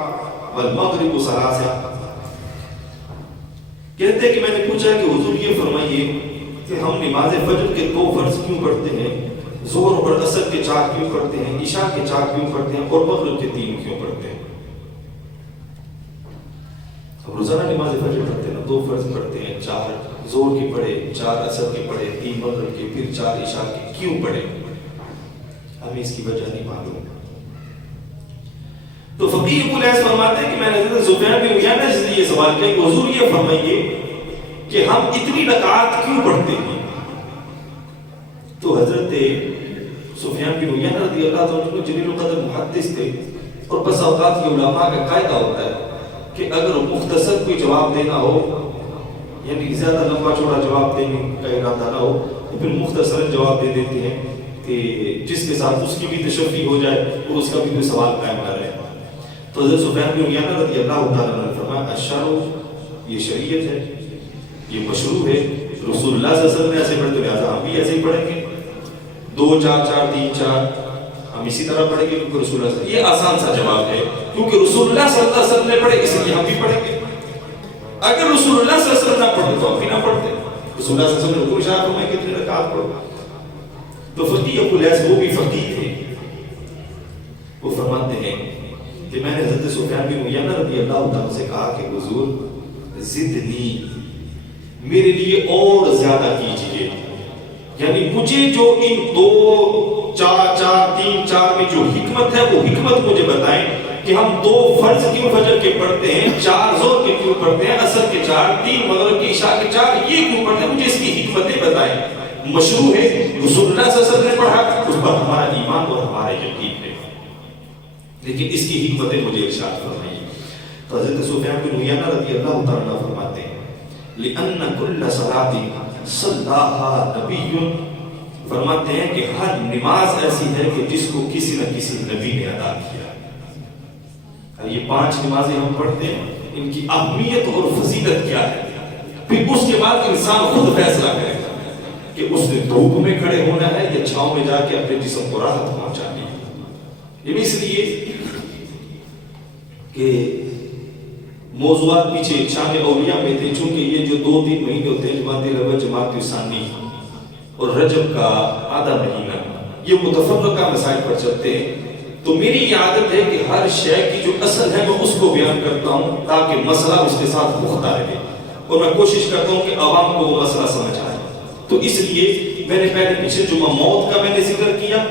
والمغرب 3. کہتے ہیں کہ میں نے پوچھا کہ حضور یہ فرمائیے کہ ہم نماز فجر کے 2 فرض کیوں پڑھتے ہیں, ظہر اور عصر کے 4 کیوں پڑھتے ہیں, عشاء کے 4 کیوں پڑھتے ہیں, اور مغرب کے 3 کیوں پڑھتے ہیں؟ روزانہ نماز فجر پڑھتے ہیں, 2 فرض پڑھتے ہیں, 4 ظہر کے پڑھے, 4 عصر کے پڑھے, 3 مغرب کے, پھر 4 عشاء کے, کیوں پڑھے؟ ہمیں اس کی وجہ نہیں معلوم. تو فقیہ ابو الیاس فرماتے ہیں کہ میں نے حضرت سفیان بن عیینہ سے یہ سوال کیا کہ حضور یہ فرمائیے کہ ہم اتنی رکعات کیوں پڑھتے ہیں؟ تو حضرت سفیان بن عیینہ رضی اللہ عنہ جلیل القدر محدث تھے, اور بس اوقات کے علماء کا قاعدہ ہوتا ہے کہ اگر مختصر کوئی جواب دینا ہو, یعنی زیادہ لمبا چوڑا جواب دینے کا ارادہ نہ ہو, تو پھر مختصر جواب دے دیتے ہیں کہ جس کے ساتھ اس کی بھی تشفی ہو جائے اور اس کا بھی کوئی سوال قائم نہ رہے. تو حضرت سفیان بن عیینہ رضی اللہ تعالیٰ عنہ نے فرمایا الشرع, یہ شریعت ہے, یہ مشروع ہے, رسول اللہ صلی اللہ علیہ وسلم نے ایسے پڑھتے, لہٰذا ہم بھی ایسے ہی پڑھیں گے, 2 4 4 3 4 ہم اسی طرح پڑھیں گے کیونکہ رسول اللہ صلی اللہ علیہ وسلم. یہ آسان سا جواب ہے کیونکہ رسول اللہ صلی اللہ علیہ وسلم نے پڑھے, اس لیے ہم بھی پڑھیں گے. اگر رسول اللہ صلی اللہ علیہ وسلم نہ پڑھتے تو ہم بھی نہ پڑھتے. رسول اللہ صلی اللہ علیہ وسلم نے پوچھا تو میں کتنے رکعت پڑھوں. تو فقیہ ابو الیاس وہ بھی فقیہ تھے, وہ فرماتے ہیں کہ میں نے حضرت سفیان بن عیینہ رضی اللہ تعالیٰ سے کہا کہ حضور زدنی, میرے لیے اور زیادہ کیجئے, یعنی مجھے جو ان 2 4 4 3 4 میں جو حکمت ہے وہ حکمت مجھے بتائیں کہ ہم 2 فرض کیوں فجر کے پڑھتے ہیں, 4 ظہر کے کیوں پڑھتے ہیں, عصر کے 4, 3 مغرب کے, عشاء کے 4, یہ کیوں پڑھتے ہیں, مجھے اس کی حکمتیں بتائیں. مشروع ہے, رسول اللہ صلی اللہ علیہ وسلم نے پڑھا, اس پر ہمارا ایمان اور ہمارا یقین ہے, لیکن اس کی حکمتیں مجھے ارشاد فرمائیے. تو حضرت سفیان بن عیینہ رضی اللہ تعالیٰ عنہ فرماتے ہیں لِأَنَّ كُلَّ صَلَاةٍ صَلَّاهَا نَبِيٌّ, فرماتے ہیں کہ ہر نماز ایسی ہے کہ جس کو کسی نہ کسی نبی نے ادا کیا. یہ 5 نمازیں ہم پڑھتے ہیں, ان کی اہمیت اور فضیلت کیا ہے, پھر اس کے بعد انسان خود فیصلہ کرے گا کہ اس نے دھوپ میں کھڑے ہونا ہے یا چھاؤں میں جا کے اپنے جسم کو راحت پہنچانی ہے. یہ اس لیے کہ موضوعات پیچھے شان اولیاء میں تھے, چونکہ یہ جو 2-3 مہینے ہوتے ہیں, جماعت الاول, جماعت الثانی اور رجب کا آدھا مہینہ, یہ متفرقہ مسائل پر چلتے ہیں. تو میری یہ عادت ہے کہ ہر شے کی جو اصل ہے میں اس کو بیان کرتا ہوں تاکہ مسئلہ اس کے ساتھ پختہ رہے, اور میں کوشش کرتا ہوں کہ عوام کو وہ مسئلہ سمجھ آئے. تو اس لیے میں نے پہلے پچھلے جمعہ موت کا میں نے ذکر کیا,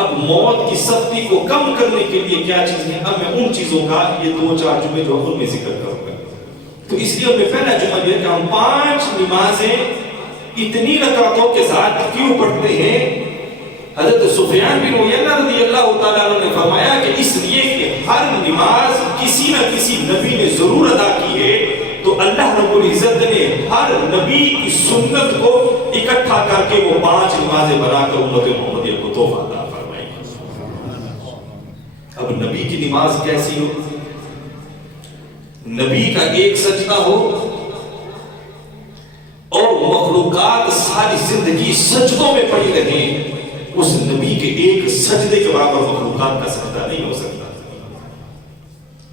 اب موت کی سختی کو کم کرنے کے لیے کیا چیز ہے, اب میں ان چیزوں کا یہ 2-4 جمعے جو ان میں ذکر کروں گا. تو اس لیے میں پہلا جمعہ یہ کہ ہم 5 نمازیں اتنی رکعتوں کے ساتھ کیوں پڑھتے ہیں. حضرت سفیان بن عیینہ رضی اللہ تعالیٰ عنہ نے فرمایا کہ اس لیے کہ ہر نماز کسی نہ کسی نبی نے ضرور ادا کی ہے, تو اللہ رب العزت نے ہر نبی کی سنت کو اکٹھا کر کے وہ 5 نمازیں بنا کر امت محمدیہ کو تحفہ عطا فرمائی. اب نبی کی نماز کیسی ہو, نبی کا ایک سجدہ ہو اور مخلوقات ساری زندگی سجدوں میں پڑی رہیں, اس نبی کے ایک سجدے کے برابر مخلوقات کا سجدہ نہیں ہو سکتا.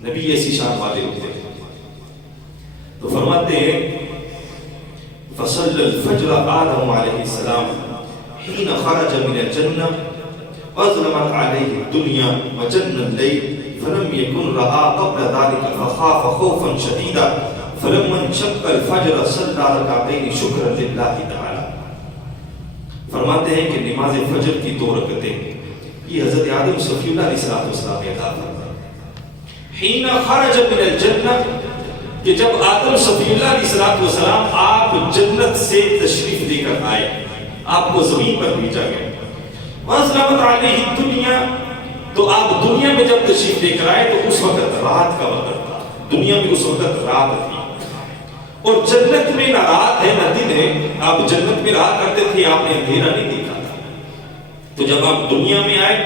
نبی ایسی شان والے ہوتے ہیں. تو فرماتے ہیں فصل الفجر آدم علیہ السلام حين خرج من الجنة وظلمت عليه الدنيا وجن الليل فلم يكن رأى قبل ذلك فخاف خوفا شديدا فلما انشق الفجر صلى ركعتين شكرا لله تعالى. فرماتے ہیں کہ نماز فجر کی 2 رکعتیں یہ حضرت آدم صفی اللہ علیہ السلام نے عطا فرمایا. حین خرج من الجنہ، کہ جب آدم صفی اللہ علیہ السلام آپ جنت سے تشریف لے کر آئے، آپ کو زمین پر بھیجا گیا. وَأَظْلَمَتْ عَلَيْهِ الدُّنْيَا، تو آپ دنیا میں جب تشریف لے کر آئے تو اس وقت رات کا وقت تھا. دنیا میں اس وقت رات تھی، اور جنت میں نہ رات ہے نہ دن ہے. آپ جنت میں رہا کرتے تھے، آپ نے اندھیرا نہیں دیکھا تھا. تو جب آپ دنیا میں آئے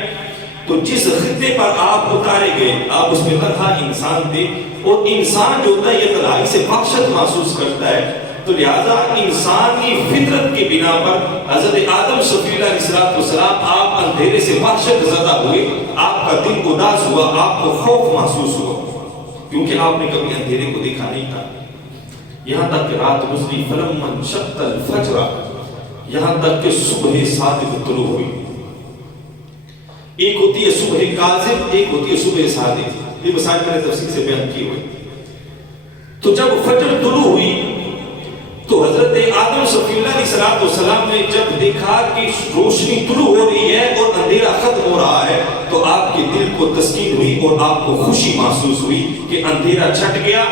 تو جس خطے پر آپ اتارے گئے، آپ اس میں تنہا انسان تھے، اور انسان جو ہوتا ہے یہ تنہائی سے وحشت محسوس کرتا ہے. تو لہذا انسانی فطرت کی بنا پر حضرت آدم صفی اللہ علیہ السلام آپ اندھیرے سے وحشت زدہ ہوئے. آپ کا دل اداس ہوا، آپ کو خوف محسوس ہوا، کیونکہ آپ نے کبھی اندھیرے کو دیکھا نہیں تھا. یہاں تک کہ رات گزری، فلما انشق الفجر، یہاں تک کہ صبح صادق طلوع ہوئی. ایک ہوتی ہے صبح کاذب، ایک ہوتی ہے صبح صادق. یہ مسائل میں نے تفصیل سے بیان کی ہوئی. تو جب فجر طلوع ہوئی تو حضرت آدم صفی اللہ علیہ السلام نے جب دیکھا کہ روشنی طلوع ہو رہی ہے اور اندھیرا ختم ہو رہا ہے تو آپ کے دل کو تسکین ہوئی اور آپ کو خوشی محسوس ہوئی کہ اندھیرا چھٹ گیا،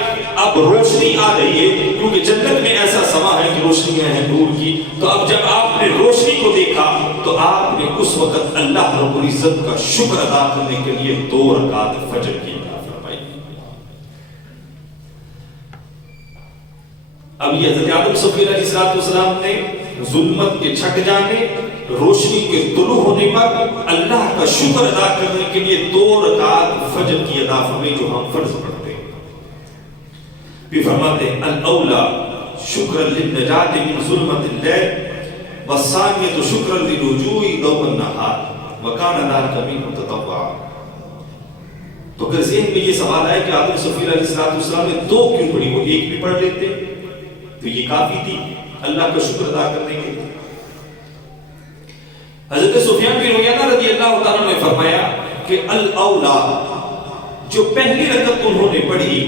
اب روشنی آ رہی ہے. کیونکہ جنت میں ایسا سما ہے کہ روشنیاں ہیں نور کی. تو اب جب آپ نے روشنی کو دیکھا تو آپ نے اس وقت اللہ رب العزت کا شکر ادا کرنے کے لیے 2 رکعت فجر کی. اب یہ حضرت آدم صفی اللہ علیہ السلام نے ظلمت کے چھٹ جانے، روشنی کے طلوع ہونے پر اللہ کا شکر ادا کرنے کے لیے 2 رکعت فجر کی ادا فرمائی، جو ہم فرض پڑھتے ہیں. بھی فرماتے ہیں الاولا شکر للنجات من ظلمت اللیل والثانیۃ شکر للرجوع ضوء النہار وکان ذلک منہ تطوعا. تو اگر ذہن میں یہ سوال ہے کہ آدم صفی اللہ علیہ السلام نے 2 کیوں پڑھی، وہ 1 بھی پڑھ لیتے تو یہ کافی تھی اللہ کا شکر ادا کرنے کے لیے. حضرت سفیان بن عیینہ رضی اللہ تعالیٰ نے فرمایا کہ الاولا، جو پہلی رکعت انہوں نے پڑھی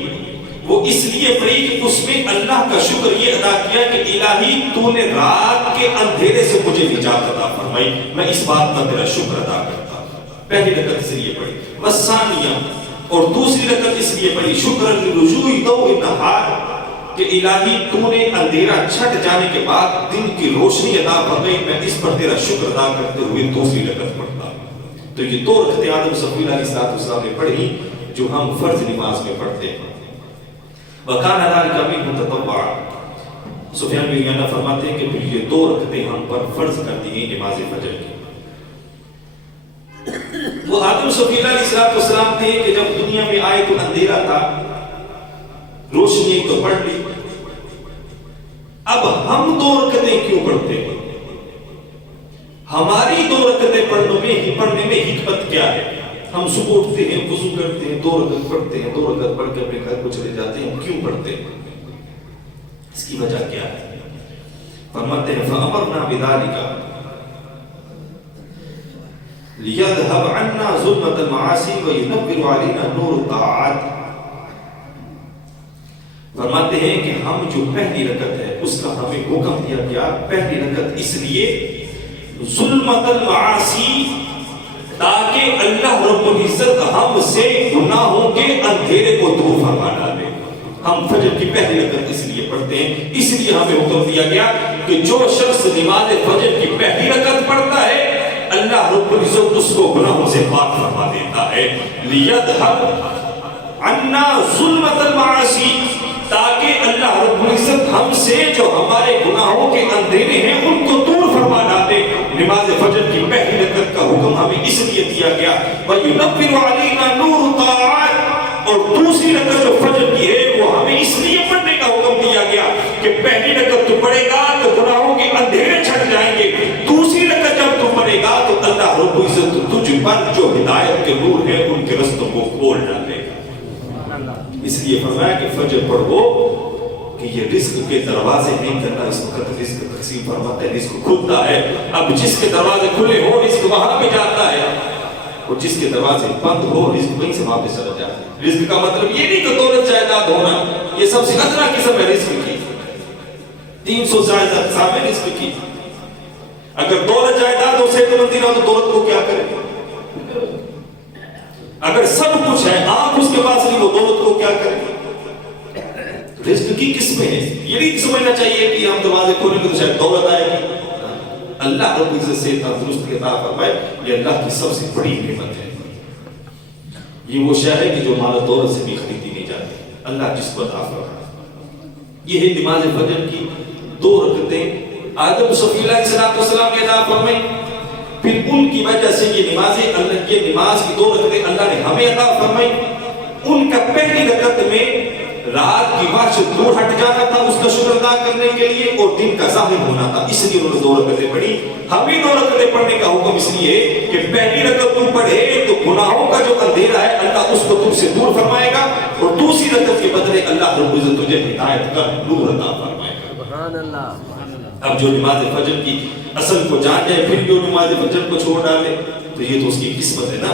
وہ اس لیے پڑھی کہ اس میں اللہ کا شکر یہ ادا کیا کہ الہی تو نے رات کے اندھیرے سے مجھے نجات عطا فرمائی، میں اس بات پر تیرا شکر ادا کرتا ہوں. پہلی رکعت اس لیے پڑھی. والثانیہ، اور دوسری رکعت اس لیے پڑھی شکر للرجوع ضوء النہار، کہ الہی تو نے اندھیرا چھٹ جانے کے بعد دن کی روشنی عطا فرمائی، میں اس پر تیرا شکر ادا کرتے ہوئے دوسری رکعت پڑھتا ہوں. تو یہ 2 رکعتیں آدم صفی اللہ علیہ السلام نے پڑھی جو ہم فرض نماز میں پڑھتے ہیں. وَكَانَ ذَلِكَ مِنْهُ تَطَوُّعًا. سفیان بن عیینہ فرماتے ہیں کہ پھر یہ 2 رکعتیں ہم پر فرض کر دی گئی نماز فجر کی. وہ آدم صفی اللہ علیہ السلام تھے کہ جب دنیا میں آئے تو اندھیرا تھا، روشنی تو پڑھ لی. اب ہم 2 رکعتیں کیوں پڑھتے ہیں؟ ہماری 2 رکعتیں پڑھنے میں حکمت کیا ہے؟ ہم صبح اٹھتے ہیں، وضو کرتے ہیں، 2 رکعت پڑھتے ہیں، 2 رکعت پڑھ کے اپنے گھر کو چلے جاتے ہیں. کیوں پڑھتے ہیں؟ اس کی وجہ کیا ہے؟ فرماتے ہیں فَأَمَرْنَا بِذَلِكَ لِيَذْهَبْ عَنَّا ظُلْمَةَ الْمَعَاصِي وَيُنَوِّرُ عَلَيْنَا نُورُ الطَّاعَاتِ. فرماتے ہیں کہ ہم جو پہلی رکعت ہے اس کا ہمیں حکم دیا گیا. پہلی رکعت اس لیے ظلمت المعاصی، تاکہ اللہ رب العزت ہم سے گناہوں کے اندھیرے کو دور فرما ڈالے. ہم فجر کی پہلی رکعت اس لیے پڑھتے ہیں، اس لیے ہمیں حکم دیا گیا کہ جو شخص نماز فجر کی پہلی رکعت پڑھتا ہے اللہ رب العزت اس کو گناہوں سے پاک فرما دیتا ہے. لیذهب عنا ظلمت المعاصی، تاکہ اللہ رب العزت ہم سے جو ہمارے گناہوں کے اندھیرے ہیں ان کو دور فرما ڈالے. نماز فجر کی پہلی رکعت کا حکم ہمیں اس لیے دیا گیا وَيُنَوِّرُ عَلَيْنَا نُورُ الطَّاعَاتِ، اور دوسری رکعت جو فجر کی ہے وہ ہمیں اس لیے پڑھنے کا حکم دیا گیا کہ پہلی رکعت تو پڑھے گا تو گناہوں کے اندھیرے چھٹ جائیں گے، دوسری رکعت جب تو پڑھے گا تو اللہ رب العزت تجھ پر جو ہدایت کے نور ہے ان کے رستوں کو کھول ڈالے گا. اس لیے فرمایا کہ فجر پڑھو کہ یہ رزق کے دروازے نہیں کرنا. اس وقت رزق تقسیم فرماتا ہے، رزق کھلتا ہے. اب جس کے دروازے کھلے ہو رزق وہاں پہ جاتا ہے، اور جس کے دروازے بند ہو رزق وہیں سے واپس چلا جاتا ہے. رزق کا مطلب یہ نہیں کہ دولت جائیداد ہونا، یہ سب سے ادنا قسم ہے رزق کی. 300 زائد اقسام ہے رزق کی. اگر دولت جائیداد ہو صحت مندی نہ ہو تو دولت کو کیا کرے؟ اگر سب کچھ ہے آنکھ اس کے پاس نہیں، وہ دولت کو کیا کرے؟ رزق کی قسمیں ہیں، یہ نہیں سمجھنا چاہیے کہ ہم دروازے کھولیں گے تو شاید دولت آئے گی۔ اللہ رب العزت سے تندرستی عطا فرمائے، یہ اللہ کی سب سے بڑی نعمت ہے۔ یہ وہ شے ہے کہ جو مال و دولت سے بھی خریدی نہیں جاتی، اللہ جس کو عطا فرمائے۔ یہ ہے نماز فجر کی 2 رکعتیں آدم صفی اللہ علیہ السلام نے عطا فرمائی، پھر ان کی وجہ سے یہ نماز کی 2 رکعتیں اللہ نے ہمیں عطا فرمائی۔ ان کا پہلی رکعت میں رات کی وحش دور ہٹ جانا تھا اس کا شکر ادا کرنے کے لیے، اور دن کا ظاہر ہونا تھا، اس لیے انہوں نے 2 رکعتیں پڑھی۔ ہمیں 2 رکعتیں پڑھنے کا حکم اس لیے کہ پہلی رکعت تم پڑھے تو گناہوں کا جو اندھیرا ہے اللہ اس کو تم سے دور فرمائے گا، اور دوسری رکعت کے بدلے اللہ رب العزت تجھے ہدایت کا نور عطا فرمائے گا۔ سبحان اللہ۔ اب جو نماز فجر کی اصل کو جان جائے پھر جو نماز فجر کو چھوڑ ڈالے تو یہ تو اس کی قسمت ہے نا،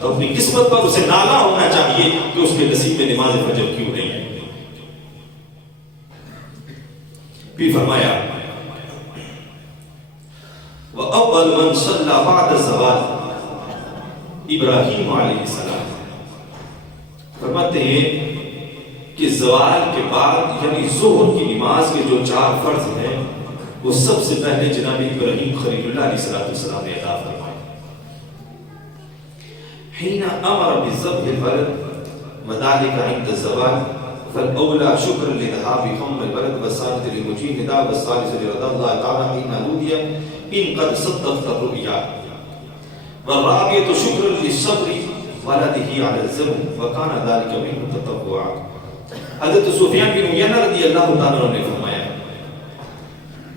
تو اپنی قسمت پر اسے نالا ہونا چاہیے کہ اس کے نصیب میں نماز فجر کیوں نہیں ہے۔ بھی فرمایا وَأَوَّلُ مَنْ صَلَّى بَعْدَ الزَّوَالِ ابراہیم علیہ السلام۔ فرماتے ہیں کہ زوال کے بعد یعنی ظہر کی نماز کے جو 4 فرض ہیں وہ سب سے پہلے جناب ابراہیم خلیل اللہ علیہ السلام نے عطا فرمائے۔ حين أمر بالذبح الولد وذلك عند الزوال فالأولى شكرا لذهاب خم الولد والثالث للمجيء نداء والثالث لرضا الله تعالى حين نودي إن قد صدقت الرؤيا والرابعة شكرا للصبر ولده على الذبح وكان ذلك منه تطوعا۔ حضرت سفیان بن عیینہ رضی اللہ تعالیٰ عنہ نے فرمایا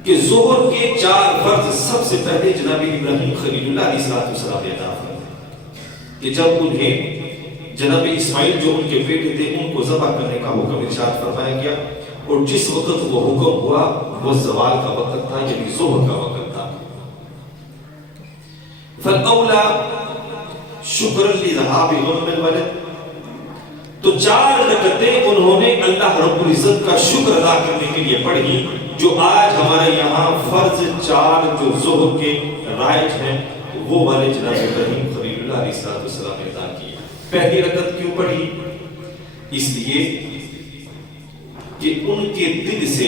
کہ ظہر کے 4 فرض سب سے پہلے جناب ابراہیم خلیل اللہ علیہ السلام نے عطا فرمائے کہ جب انہیں جناب اسماعیل جو ان کے بیٹے تھے ان کو ذبح کرنے کا حکم ارشاد فرمایا گیا، اور جس وقت وہ حکم ہوا وہ زوال کا وقت تھا یعنی ظہر کا وقت تھا۔ فَالْأَوْلَى شُكْرًا لِذَهَابِ غَنَمِ الْوَلَدِ، تو 4 رکعتیں انہوں نے اللہ رب العزت کا شکر ادا کرنے کے لیے پڑھی، جو آج ہمارے یہاں فرض 4 جو ظہر کے رائج ہیں وہ والے جناب ابراہیم خلیل اللہ علیہ السلام نے ادا کیے۔ پہلی رکعت کیوں پڑھی؟ اس لیے کہ ان کے دل سے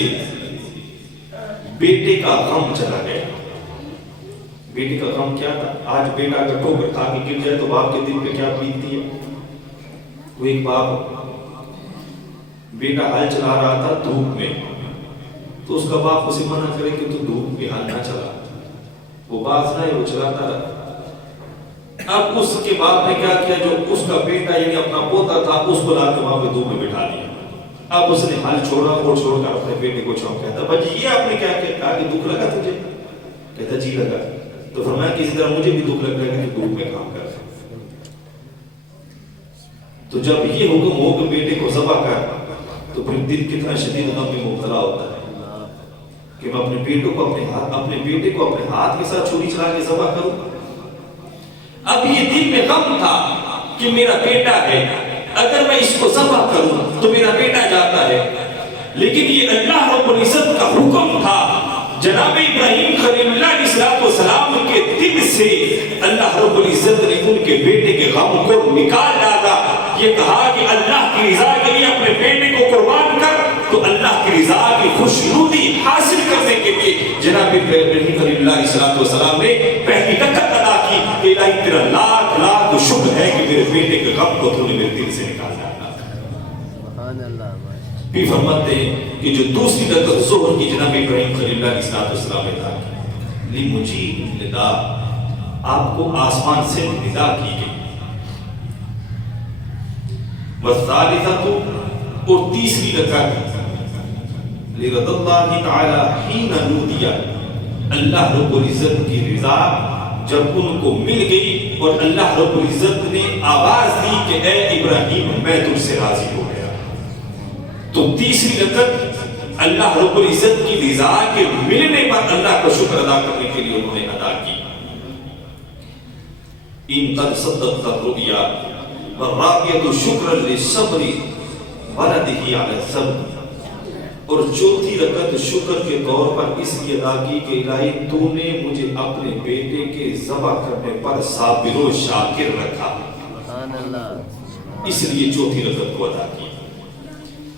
بیٹے کا غم چلا گیا۔ بیٹے کا غم کیا تھا؟ آج بیٹا اگر ٹھوکر کھا کے گر جائے تو باپ کے دل پہ کیا بیتتی ہے؟ وہ ایک باپ بیٹا ہل چلا رہا تھا دھوپ میں، تو اس کا باپ اسے منع کرے کہ تو دھوپ میں ہل نہ چلا، وہ باز نہ ہے، وہ چلاتا رہا۔ اب اس کے باپ نے کیا کیا، جو اس کا بیٹا یعنی اپنا پوتا تھا اس کو لا کے وہاں پہ دھوپ میں بٹھا دیا۔ اب اس نے ہل چھوڑا اور چھوڑ کر اپنے بیٹے کو چونکا تھا، بھائی یہ آپ نے کیا کہا کہ دکھ لگا تجھے؟ کہتا جی لگا۔ تو فرمایا کہ اسی طرح مجھے بھی دکھ لگ رہا ہے کہ تو دھوپ میں کام کر رہا ہے۔ تو جب یہ حکم ہو کہ بیٹے کو ذبح کر، تو پھر دل کتنا شدید غم میں مبتلا ہوتا ہے کہ میں اپنے بیٹے کو اپنے ہاتھ کے ساتھ چھری چلا کے ذبح کروں۔ اب یہ دل میں غم تھا کہ میرا بیٹا ہے، اگر میں اس کو ذبح کروں تو میرا بیٹا جاتا ہے، لیکن یہ اللہ رب العزت کا حکم تھا۔ جناب ابراہیم خلیل اللہ علیہ السلام کے دل سے اللہ رب العزت نے ان کے بیٹے کے غم کو نکال ڈالا۔ یہ کہا کہ اللہ کی رضا کے لیے اپنے بیٹے کو قربان کر، تو اللہ کی رضا کی خوشنودی حاصل کرنے کے لیے جناب ابراہیم خلیل اللہ علیہ السلام نے پہلی رکعت ادا کی کہ الہی تیرا لاکھ لاکھ شکر ہے کہ میرے بیٹے کے غم کو تو نے میرے دل سے نکال ڈالا۔ سبحان اللہ۔ بھی فرماتے ہیں کہ جو دوسری رکعت ظہر کی جناب ابراہیم خلیل اللہ علیہ السلام نے ادا کی، لِمُجِيبِ النداء، آپ کو آسمان سے ندا کی گئی۔ والثالثة، اور تیسری رکعت لرضا اللہ تعالی حین نودی، اللہ رب العزت کی رضا جب ان کو مل گئی اور اللہ رب العزت نے آواز دی کہ اے ابراہیم میں تجھ سے راضی ہو گیا، تو تیسری رکعت اللہ رب العزت کی رضا کے ملنے پر اللہ کا شکر ادا کرنے کے لیے انہوں نے ادا کی۔ ان قد صدقت الرؤیا والرابعة شکرا للصبر ولده على الصبر، اور چوتھی رکعت شکر کے طور پر اس لیے ادا کی کہ الہی تو نے مجھے اپنے بیٹے کے ذبح کرنے پر صابر و شاکر رکھا، اس لیے چوتھی رکعت کو ادا کی۔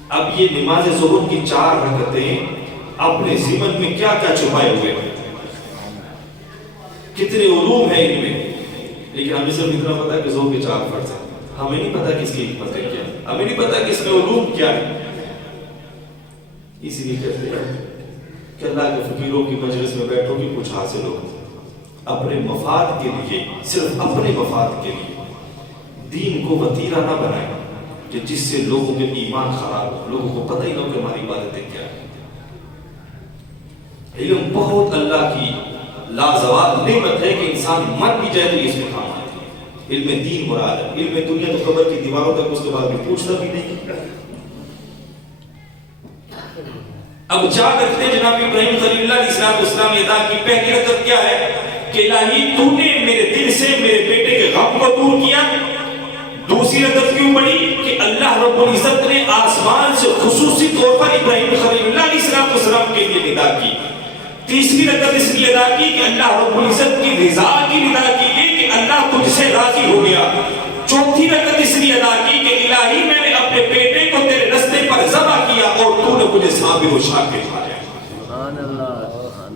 اب یہ نماز ظہر کی 4 رکعتیں اپنے ضمن میں کیا کیا چھپائے ہوئے ہیں، کتنے علوم ہیں ان میں، لیکن ہمیں صرف اتنا پتا ہے کہ ظہر کے 4 فرض ہیں، ہمیں نہیں پتا کہ اس کی حکمت ہے کیا، ہمیں نہیں پتا کہ اس میں علوم کیا ہے۔ اسی لیے کہتے ہیں کہ اللہ کے فقیروں کی مجلس میں بیٹھو کہ کچھ حاصل ہو، اپنے مفاد کے لیے، صرف اپنے مفاد کے لیے دین کو وتیرہ نہ بنائیں کہ جس سے لوگوں کے ایمان خراب ہو، لوگوں کو پتہ ہی نہ ہو کہ ہماری عبادتیں کیا ہے۔ علم بہت اللہ کی لازوال نعمت ہے کہ انسان مر بھی جائے تو اس میں کام آتی ہے۔ علم دین مراد ہے، علم دنیا تو قبر کی دیواروں تک اس کے بعد بھی پوچھتا بھی نہیں۔ اب 4 رکعتیں جناب ابراہیم خلیل اللہ علیہ السلام نے ادا کی۔ پہلی رکعت کیا ہے کہ الہی تو نے میرے دل سے میرے بیٹے کے غم کو دور کیا۔ دوسری رکعت کیوں پڑھی کہ اللہ رب العزت نے آسمان سے خصوصی طور پر ابراہیم خلیل اللہ علیہ السلام کے لیے ندا کی۔ تیسری رکعت اس لیے ادا کی کہ اللہ رب العزت کی رضا کی ندا کی گئی کہ اللہ تجھ سے راضی ہو گیا۔ چوتھی رکعت اس لیے ادا کی کہ الہی میں نے اپنے بیٹے کو تیرے رستے پر ذبح کیا اور تو نے مجھے صابر و شاکر بنایا،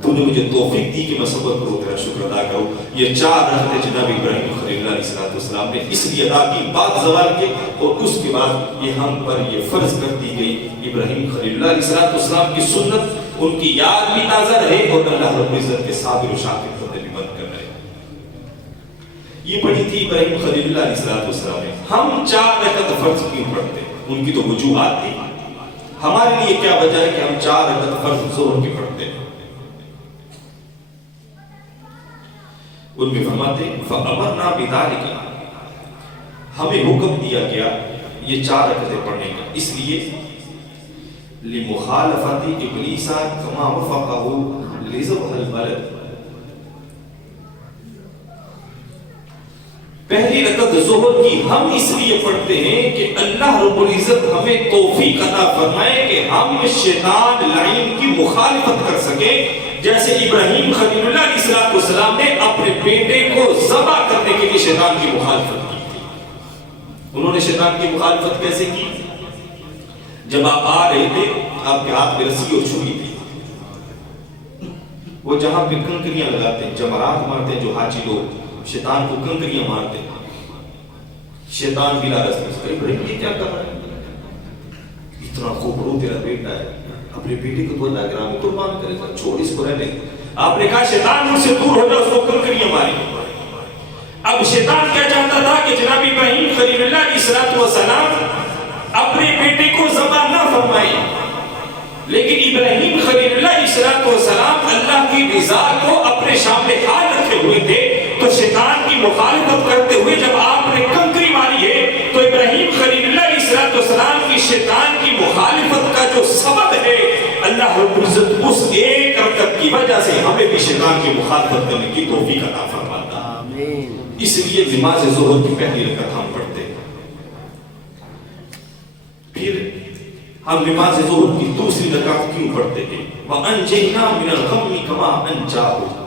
تو نے مجھے توفیق دی کہ میں صبر کروں، تیرا شکر ادا کروں۔ یہ 4 رکعتیں جناب ابراہیم خلیل اللہ علیہ السلام نے اس لیے ادا کی بعد زوال کے، اور اس کے بعد یہ ہم پر یہ فرض کر دی گئی ابراہیم خلیل اللہ علیہ السلام کی سنت، ان کی یاد بھی تازہ رہے اور اللہ رب العزت کے صابر و شاکر کرنے بھی بند کر رہے۔ یہ پڑھی تھی ابراہیم خلیل اللہ علیہ السلام نے۔ ہم 4 رکعت فرض کیوں پڑھتے ہیں؟ ان کی تو وجوہات تھی، ہمارے لیے کیا وجہ ہے کہ ہم 4 رکعت فرض ظہر کی پڑھتے ہیں؟ ان میں فرماتے ہیں فَأَمَرْنَا بِذَلِكَ، ہمیں حکم دیا گیا یہ 4 رکعتیں پڑھنے کا، اس لیے لِمُخَالَفَةِ إِبْلِيسَ كَمَا وَفَقَهُ لِذَبْحِ الْبَلَدِ۔ پہلی رکعت ظہر کی ہم اس لیے پڑھتے ہیں کہ اللہ رب العزت ہمیں توفیق عطا فرمائے کہ ہم شیطان لعین کی مخالفت کر سکیں، جیسے ابراہیم خلیل اللہ علیہ السلام نے اپنے بیٹے کو ذبح کرنے کے لیے شیطان کی مخالفت کی تھی۔ انہوں نے شیطان کی مخالفت کیسے کی؟ جب آپ آ رہے تھے، آپ کے ہاتھ میں رسی اور چھری تھی، وہ جہاں پہ کنکریاں لگاتے ہیں، جمرات مارتے ہیں جو حاجی لوگ، شیطان کو کنکریاں مارتے ہیں، شیطان بلا رس میں ابراہیم یہ کیا کر رہا ہے؟ اتنا خوبرو تیرا بیٹا ہے، اپنے بیٹے کو تو اللہ کے راہ میں قربان کرے گا، چھوڑ اس کو رہنے۔ آپ نے کہا شیطان مجھ سے دور ہو جا، اس کو کنکریاں ماری۔ اب شیطان کیا چاہتا تھا کہ جناب ابراہیم خلیل اللہ علیہ السلام اپنے بیٹے کو ذبح نہ فرمائے، لیکن ابراہیم خلیل اللہ علیہ السلام اللہ کی رضا کو اپنے سامنے حال رکھے ہوئے تھے، تو شیطان کی مخالفت کرتے ہوئے جب آپ نے کنکری ماری ہے تو ابراہیم خلیل اللہ علیہ السلام کی شیطان کی مخالفت کا جو سبب ہے، اللہ رب العزت اس ایک رکعت کی وجہ سے ہمیں بھی شیطان کی مخالفت کرنے کی توفیق عطا فرماتا۔ اس لیے نماز ظہر کی پہلی رکعت ہم پڑھتے ہیں۔ پھر ہم نماز ظہر کی دوسری رکعت کیوں پڑھتے ہیں؟ وَأَنْجَيْنَا مِنَ الْغَمِّ كَمَا أَنْجَاهُ،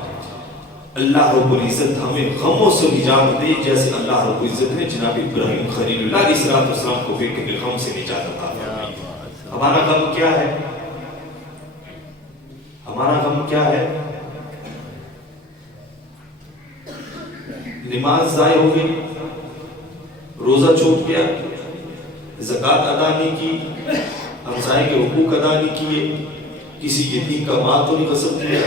اللہ رب العزت ہمیں غموں سے نجات دے جیسے اللہ رب العزت نے جناب ابراہیم خلیل اللہ علیہ السلام کو بیٹے کے غم سے نجات عطا فرمائی۔ ہمارا غم کیا ہے؟ ہمارا غم کیا ہے؟ نماز ضائع ہو گئی، روزہ چھوٹ گیا، زکوٰۃ ادا نہیں کی، ہمسائے کے حقوق ادا نہیں کیے، کسی یتیم کا مال تو نہیں غصب کیا،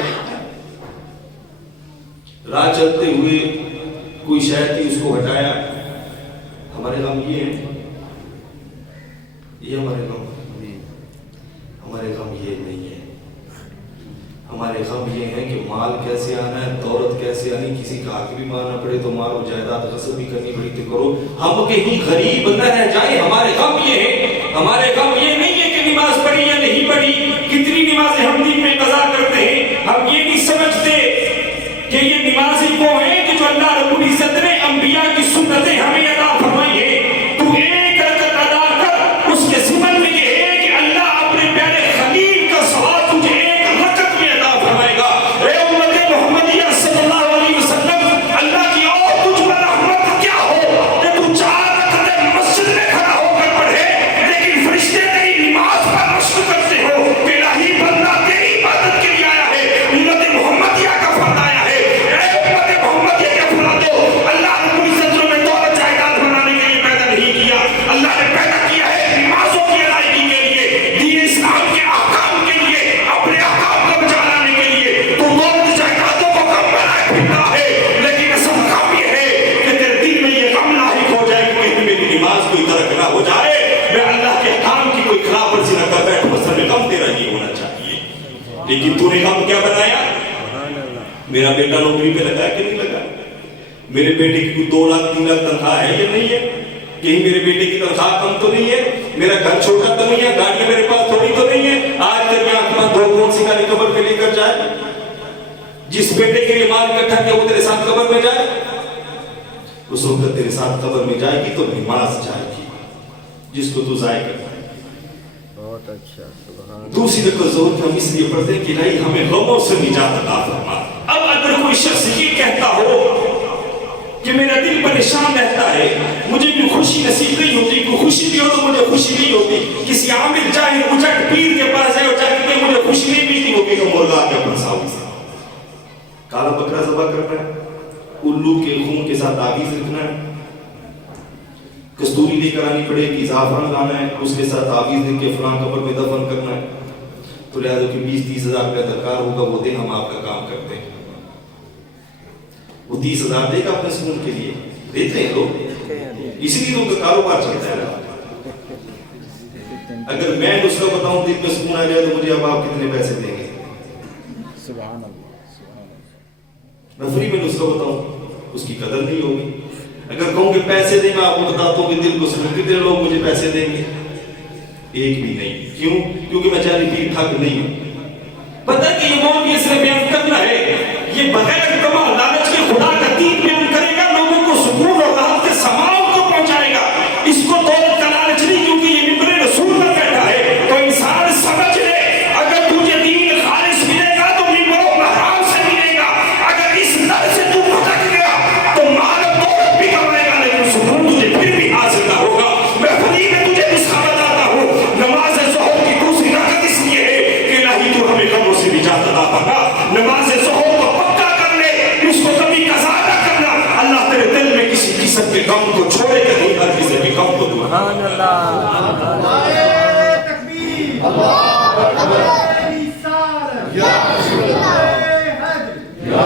راہ چلتے ہوئے کوئی شے تھی اس کو ہٹایا۔ ہمارے غم یہ ہے، یہ ہمارے غم یہ نہیں ہے۔ ہمارے غم یہ ہے کہ مال کیسے آنا ہے، دولت کیسے آنی، کسی کا حق بھی مارنا پڑے تو مارو، جائیداد غصب بھی کرنی پڑی تو کرو، ہم کہیں غریب نہ رہ جائیں۔ ہمارے غم یہ ہے، ہمارے غم یہ نہیں ہے کہ نماز پڑھی یا نہیں پڑھی، کتنی نمازیں ہم دن میں قضا کرتے ہیں، ہم یہ نہیں سمجھتے کہ یہ نمازی وہ ہیں کہ جو اللہ رب العزت نے انبیاء کی سنتیں ہمیں عطا فرمائی ہے۔ تو ایک رکعت ادا کر، اس کے ضمن میں یہ ہے کہ اللہ اپنے پیارے خلیل لیکن تو نے ہم کیا بنایا؟ میرا بیٹا نوکری پہ لگا ہے کہ نہیں لگا؟ میرے بیٹے کی 2 لاکھ 3 لاکھ تنخواہ ہے یا نہیں ہے؟ کہیں میرے بیٹے کی تنخواہ کم تو نہیں ہے؟ میرا گھر چھوٹا تو نہیں ہے؟ گاڑی میرے پاس تھوڑی تو نہیں ہے؟ آج تک میں آپ کے پاس 2 کون سی گاڑی قبر پہ لے کر جائے؟ جس بیٹے کے لیے مال اکٹھا کیا وہ تیرے ساتھ قبر میں جائے؟ اس وقت تیرے ساتھ قبر میں جائے گی تو نماز جائے گی جس کو تو ضائع کرتا ہے۔ بہت اچھا، سبحان اللہ۔ دوسری رکعت ظہر کی ہم اس لیے پڑھتے ہیں کہ الہی ہمیں غموں سے نجات عطا فرما۔ اب اگر کوئی شخص یہ کہتا ہو کہ میرا دل پریشان رہتا ہے، مجھے بھی خوشی نصیب نہیں ہوتی، کوئی خوشی بھی ہو تو مجھے خوشی نہیں ہوتی، کسی عامل چاہے اجٹ پیر کے پاس ہے اور چاہے کہ مجھے خوشی نہیں ملتی ہوگی تو مرغا کے اپنا ساؤ سے کالا بکرا ذبح کرنا ہے، الو کے خون کے ساتھ تعویذ لکھنا ہے، کستوری لے کر آنی پڑے گی، زعفران لانا ہے، اس کے ساتھ تعویذ لکھ کے فلاں قبر میں دفن کرنا ہے، تو لہٰذا کہ 20-30 ہزار روپے درکار ہوگا، وہ دے ہم آپ کا کام کرتے ہیں۔ وہ 30 ہزار دے گا اپنے سکون کے لیے؟ دیتے ہیں لوگ، اسی لیے تو کاروبار چلتا ہے۔ اگر میں نسخہ بتاؤں دل میں سکون آ جائے تو مجھے اب آپ کتنے پیسے دیں گے؟ سبحان اللہ۔ میں فری میں نسخہ بتاؤں اس کی قدر نہیں ہوگی۔ اگر کہوں کہ پیسے دیں، میں آپ کو بتاتا ہوں کہ دل کو سکون، کتنے لوگ مجھے پیسے دیں گے؟ ایک بھی نہیں۔ کیوں؟ کیونکہ میں جاری ٹھیک ٹھاک نہیں ہوں۔ پتہ کہ یہ موت یہ صرف بیان کرنا ہے، یہ بغیر تما لالچ کے خدا کا دین بیان کرے گا، لوگوں کو سکون اور راحت کے سماؤں کو پہنچائے گا۔ اس کو دولت کا لالچ نہیں، کیونکہ یہ ممبر رسول پر بیٹھا ہے۔ تو انسان سمجھ لے، اگر تجھے دین خالص ملے گا تو ممبر و محرام سے ملے گا۔ اگر اس در سے تو بھٹک گیا تو مال و دولت بھی کمائے گا، لیکن سکون تجھے پھر بھی حاصل نہ ہوگا۔ میں فری میں تجھے نسخہ بتاتا ہوں، نماز ظہر کی دوسری رکعت اس لیے ہے کہ الہی تو ہمیں غموں سے نجات عطا فرما۔ نماز ظہر کو پکا کر لے، اس کو کبھی قضا نہ کرنا، اللہ تیرے دل میں کسی قسم کے غم کو چھوڑے گا نہیں، ہر کسی بھی غم کو دور سبحان اللہ۔ تکبیر، اللہ اکبر، رسالت، یا رسول اللہ، یا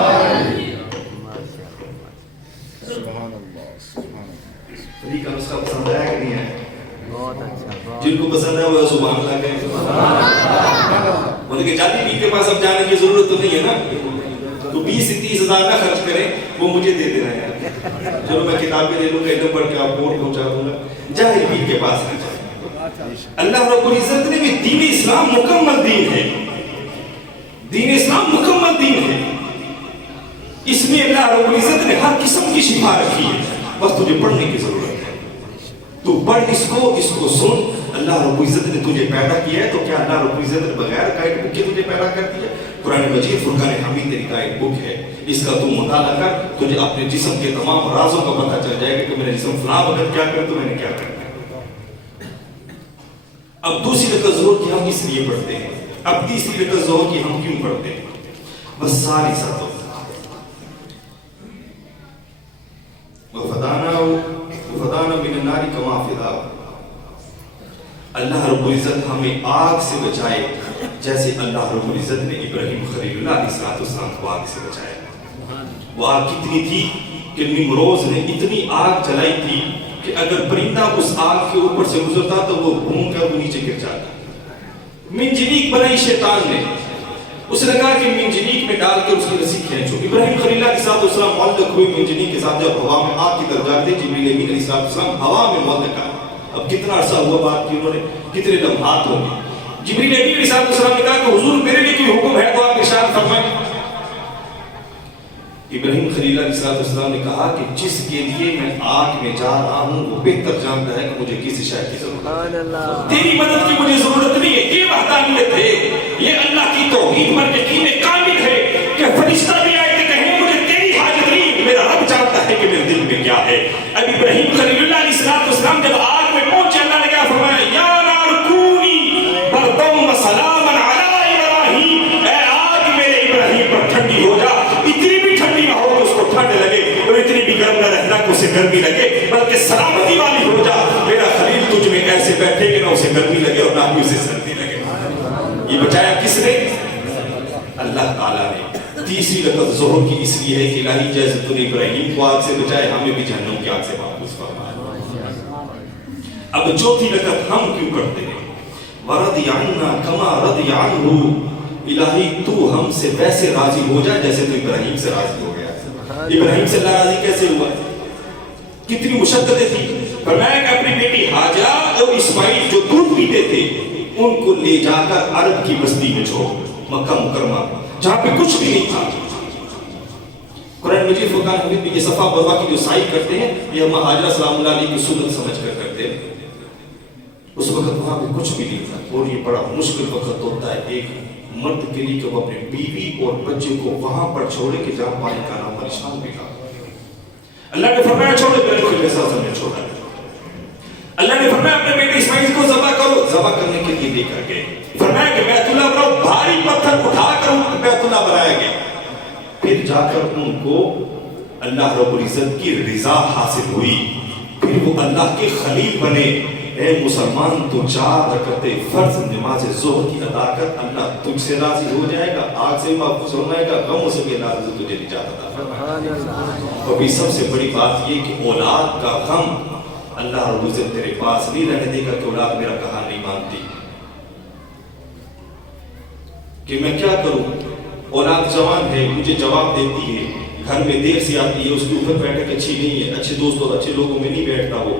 سبحان اللہ، سبحان اللہ۔ فری کا نسخہ پسند آیا کہ نہیں ہے؟ بہت اچھا۔ جن کو پسند ہے وہ سبحان اللہ کہیں۔ مطلب کہ جاتی پیر کے پاس اب جانے کی ضرورت تو نہیں ہے نا، تو 20 سے 30 ہزار نہ خرچ کریں، وہ مجھے دے دینا ہے۔ چلو میں کتابیں لے لوں گا، ایک پڑھ کے آپ کو پہنچا دوں گا، جاہل پیر کے پاس نہ جائیں۔ اللہ رب العزت نے بھی دین اسلام مکمل دین ہے، دین اسلام مکمل دین ہے، اس میں اللہ رب العزت نے ہر قسم کی شفا رکھی ہے، بس تجھے پڑھنے کی ضرورت ہے۔ تو پڑھ اس کو سن۔ اللہ رب العزت نے تجھے پیدا کیا ہے، تو کیا اللہ رب العزت نے بغیر گائیڈ بک کے تجھے پیدا کر دیا؟ قرآن مجید فرقان حمید تیری گائیڈ بک ہے، اس کا تو مطالعہ کر، تجھے اپنے جسم کے تمام رازوں کا پتہ چل جائے گا کہ میرا جسم فلاں وقت کیا کرے تو میں نے کیا کرنا ہے۔ اب دوسری رکعت ظہر کی ہم اس لیے پڑھتے ہیں، اب تیسری رکعت ظہر کی ہم کیوں پڑھتے ہیں؟ بس ساری ساتوں وفدانا من النار کما فدا، اللہ رب العزت ہمیں آگ سے بچائے جیسے اللہ رب العزت نے ابراہیم خلیل اللہ علیہ السلام کو آگ سے بچایا۔ وہ آگ کتنی تھی کہ نمروز نے اتنی آگ جلائی تھی کہ اگر پرندہ اس آگ کے اوپر سے گزرتا تو وہ گھوم کر وہ نیچے گر جاتا۔ منجنیق بنائی شیطان نے، اس نے کہا کہ منجنیق میں ڈال کے اس کی رسی کھینچو۔ ابراہیم خلیل اللہ علیہ السلام معلق ہوئے منجنیق کے ساتھ، جب ہوا میں آگ کی طرف جاتے جبریل امین علیہ السلام ہوا میں معلق آئے۔ اب کتنا عرصہ ہوا بات کی، انہوں نے کتنے لمحات ہوں گے۔ جبریل امین علیہ السلام نے کہا کہ حضور میرے لیے کوئی حکم ہے تو آپ ارشاد فرمائیں۔ ابراہیم خلیل علیہ السلام نے کہا کہ جس کے لیے میں آگ میں جا رہا ہوں وہ بہتر جانتا ہے کہ مجھے کس شے کی ضرورت ہے، تیری مدد کی مجھے ضرورت نہیں ہے۔ یہ وحدانیت ہے، یہ اللہ کی توحید پر یقین کامل ہے کہ فرشتہ بھی آئے کہ کہیں مجھے تیری حاجت نہیں، میرا رب جانتا ہے کہ میرے دل میں کیا ہے۔ اب ابراہیم خلیل اللہ علیہ السلام جب آگ میں پہنچے، اللہ نے کیا فرمایا؟ یا نار کونی بردم و سلاما علی ابراہیم، اے آگ میرے ابراہیم پر ٹھنڈی ہو جا، اتنی بھی ٹھنڈی نہ ہو کہ اس کو ٹھنڈ لگے اور اتنی بھی گرم نہ رہنا کہ اسے گرمی لگے، بلکہ سلامتی والی ہو جا۔ میرا خلیل تجھ میں ایسے بیٹھے کہ نہ اسے گرمی لگے اور نہ ہی اسے سردی لگے۔ یہ بچایا کس نے؟ اللہ تعالیٰ نے۔ تیسری رکعت ظہر کی اس لیے ہے کہ الہی جیسے تو نے ابراہیم کو آگ سے بچائے، ہمیں بھی جہنم کی آگ سے محفوظ فرمائے۔ اب چوتھی رکعت ہم کیوں کرتے ہیں؟ وَرَضِيَ عَنَّا كَمَا رَضِيَ عَنْهُ، الہی تو ہم سے ویسے راضی ہو جائے جیسے تو ابراہیم سے راضی ہو گیا. ابراہیم سے اللہ راضی کیسے ہوا؟ کتنی مشقتیں تھی. فرمایا کہ اپنی بیٹی ہاجرہ اور اسماعیل جو دودھ پیتے تھے ان کو لے جا کر عرب کی بستی میں چھوڑ, مکہ مکرمہ جہاں پہ کچھ بھی نہیں تھا. قرآن مجید فرقان حمید میں یہ صفا مروا کی جو سائی کرتے ہیں یہ ہم ہاجرہ سلام اللہ علیہ کی سنت سمجھ کر کرتے ہیں. اس وقت وہاں پہ کچھ بھی نہیں تھا اور یہ بڑا مشکل وقت ہوتا ہے ایک مرد کے لیے کہ وہ اپنے بیوی اور بچے کو وہاں پر چھوڑے کہ جہاں پانی کا نام پریشان بھی تھا. اللہ نے فرمایا چھوڑے, نے چھوڑا. اللہ نے فرمایا اپنے بیٹے اسماعیل کو ذبح کرو, ذبح کرنے کے لیے لے کر گئے. فرمایا کہ بیت اللہ بناؤ, بھاری پتھر اٹھا کر بیت اللہ بنایا گیا. پھر جا کر ان کو اللہ رب العزت کی رضا حاصل ہوئی, پھر وہ اللہ کے خلیل بنے. اے مسلمان تو 4 رکعتیں فرض نماز ظہر کی ادا کر, اللہ تجھ سے راضی ہو جائے گا, آگ سے محفوظ ہو جائے گا, غموں سے بھی اللہ تجھے نجات عطا فرمائے. اور بھی سب سے بڑی بات یہ کہ اولاد کا غم اللہ رب العزت تیرے پاس نہیں رہنے دے گا کہ اولاد میرا کہا نہیں مانتی, کہ میں کیا کروں, اولاد جوان ہے مجھے جواب دیتی ہے, گھر میں دیر سے آتی ہے, اس کے اوپر بیٹھک اچھی نہیں ہے, اچھے دوستوں اور اچھے لوگوں میں نہیں بیٹھتا, وہ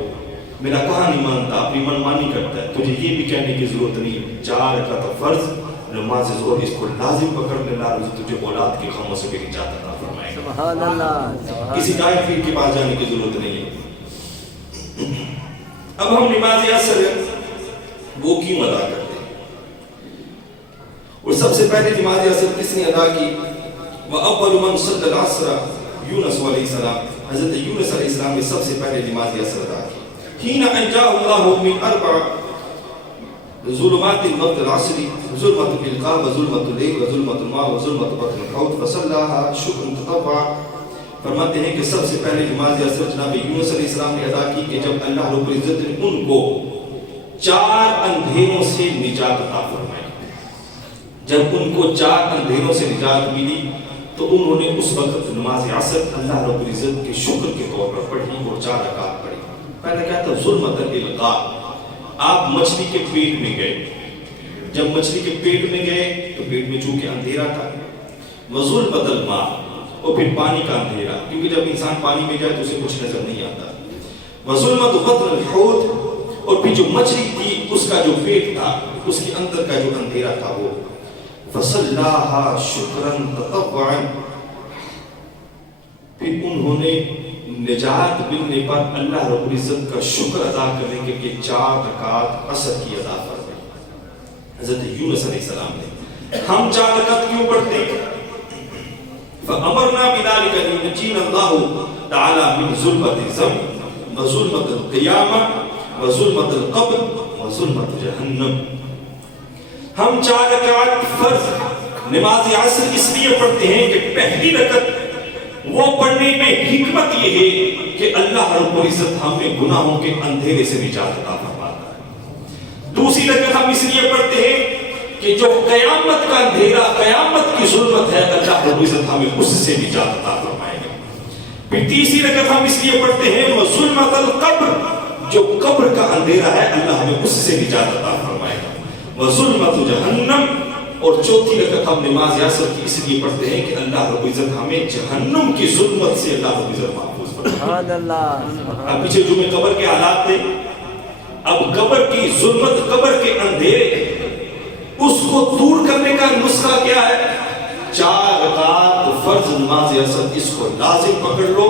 میرا کہا نہیں مانتا, اپنی من مانی کرتا ہے. تجھے یہ بھی کہنے کی ضرورت نہیں, 4 رکعت فرض نماز ظہر اس کو لازم پکڑ لے, اللہ تجھے اولاد کے غموں سے بھی نجات عطا فرمائے گا. سبحان اللہ. کسی دائیں پیر کے پاس جانے کی ضرورت نہیں ہے. اب ہم نماز عصر وہ کیوں ادا کرتے ہیں, اور سب سے پہلے نماز عصر کس نے ادا کی؟ وَأَوَّلُ مَنْ صَلَّى الْعَصْرَ یونس علیہ السلام. حضرت یونس علیہ السلام نے سب سے پہلے نماز عصر ادا کی. حين أنجاه الله من 4 ظلمات وقت العصر, ظلمة الإلقاء وظلمة الليل وظلمة الماء وظلمة بطن الحوت فصلاها شكرا تطوعا. فرماتے ہیں کہ سب سے پہلے نماز عصر جناب یونس علیہ السلام نے ادا کی کہ جب اللہ رب العزت نے ان کو 4 اندھیروں سے نجات عطا فرمائی. جب ان کو 4 اندھیروں سے نجات ملی تو انہوں نے اس وقت نماز عصر اللہ رب العزت کے شکر کے طور پر پڑھی اور 4 رکعت پڑھی. پہلے کہا تھا ظلمت الالقاء, آپ مچھلی کے پیٹ میں گئے, جب مچھلی کے پیٹ میں گئے تو پیٹ میں چونکہ اندھیرا تھا. وظلمت الماء, اور پھر پانی کا اندھیرا, کیونکہ جب انسان پانی میں جائے تو اسے کچھ نظر نہیں آتا. وظلمت بطن الحوت, اور پھر جو مچھلی تھی اس کا جو پیٹ تھا اس کے اندر کا جو اندھیرا تھا وہ. فصلاها شکرا تطوعا, پھر انہوں نے نجات ملنے پر اللہ رب العزت کا شکر ادا کرنے کے لیے 4 رکعت عصر کی ادا فرمائی. حضرت یونس علیہ السلام نے ہم 4 رکعت کیوں پڑھتے ہیں؟ فَأَمَرْنَا بِذَلِكَ لِيُنَجِّينَ اللَّهُ تَعَالَى مِنْ ظُلْمَةِ الظَّمْءِ وَظُلْمَةِ الْقِيَامَةِ وَظُلْمَةِ الْقَبْرِ وَظُلْمَةِ جَهَنَّمَ. ہم 4 رکعت فرض نماز عصر اس لیے پڑھتے ہیں کہ پہلی رکعت وہ پڑھنے میں حکمت یہ ہے کہ اللہ رب العزت ہمیں گناہوں کے اندھیرے سے نجات عطا فرماتا ہے. دوسری رکعت ہم اس لیے پڑھتے ہیں کہ جو قیامت کا اندھیرا, قیامت کی ظلمت ہے, اللہ رب العزت ہمیں اس سے نجات عطا فرمائے گا. پھر تیسری رکعت ہم اس لیے پڑھتے ہیں وظلمۃ القبر, جو قبر کا اندھیرا ہے اللہ ہمیں اس سے نجات عطا فرمائے گا. وظلمۃ جہنم, اور چوتھی رکعت ہم نماز عصر کی اس لیے پڑھتے ہیں کہ اللہ رب العزت ہمیں جہنم کی ظلمت سے اللہ رب العزت محفوظ فرمائے. سبحان اللہ. اب پیچھے جمعے قبر کے حالات تھے, اب قبر کی ظلمت, قبر کے اندھیرے, اس کو دور کرنے کا نسخہ کیا ہے؟ 4 رکعت فرض نماز عصر, اس کو لازم پکڑ لو.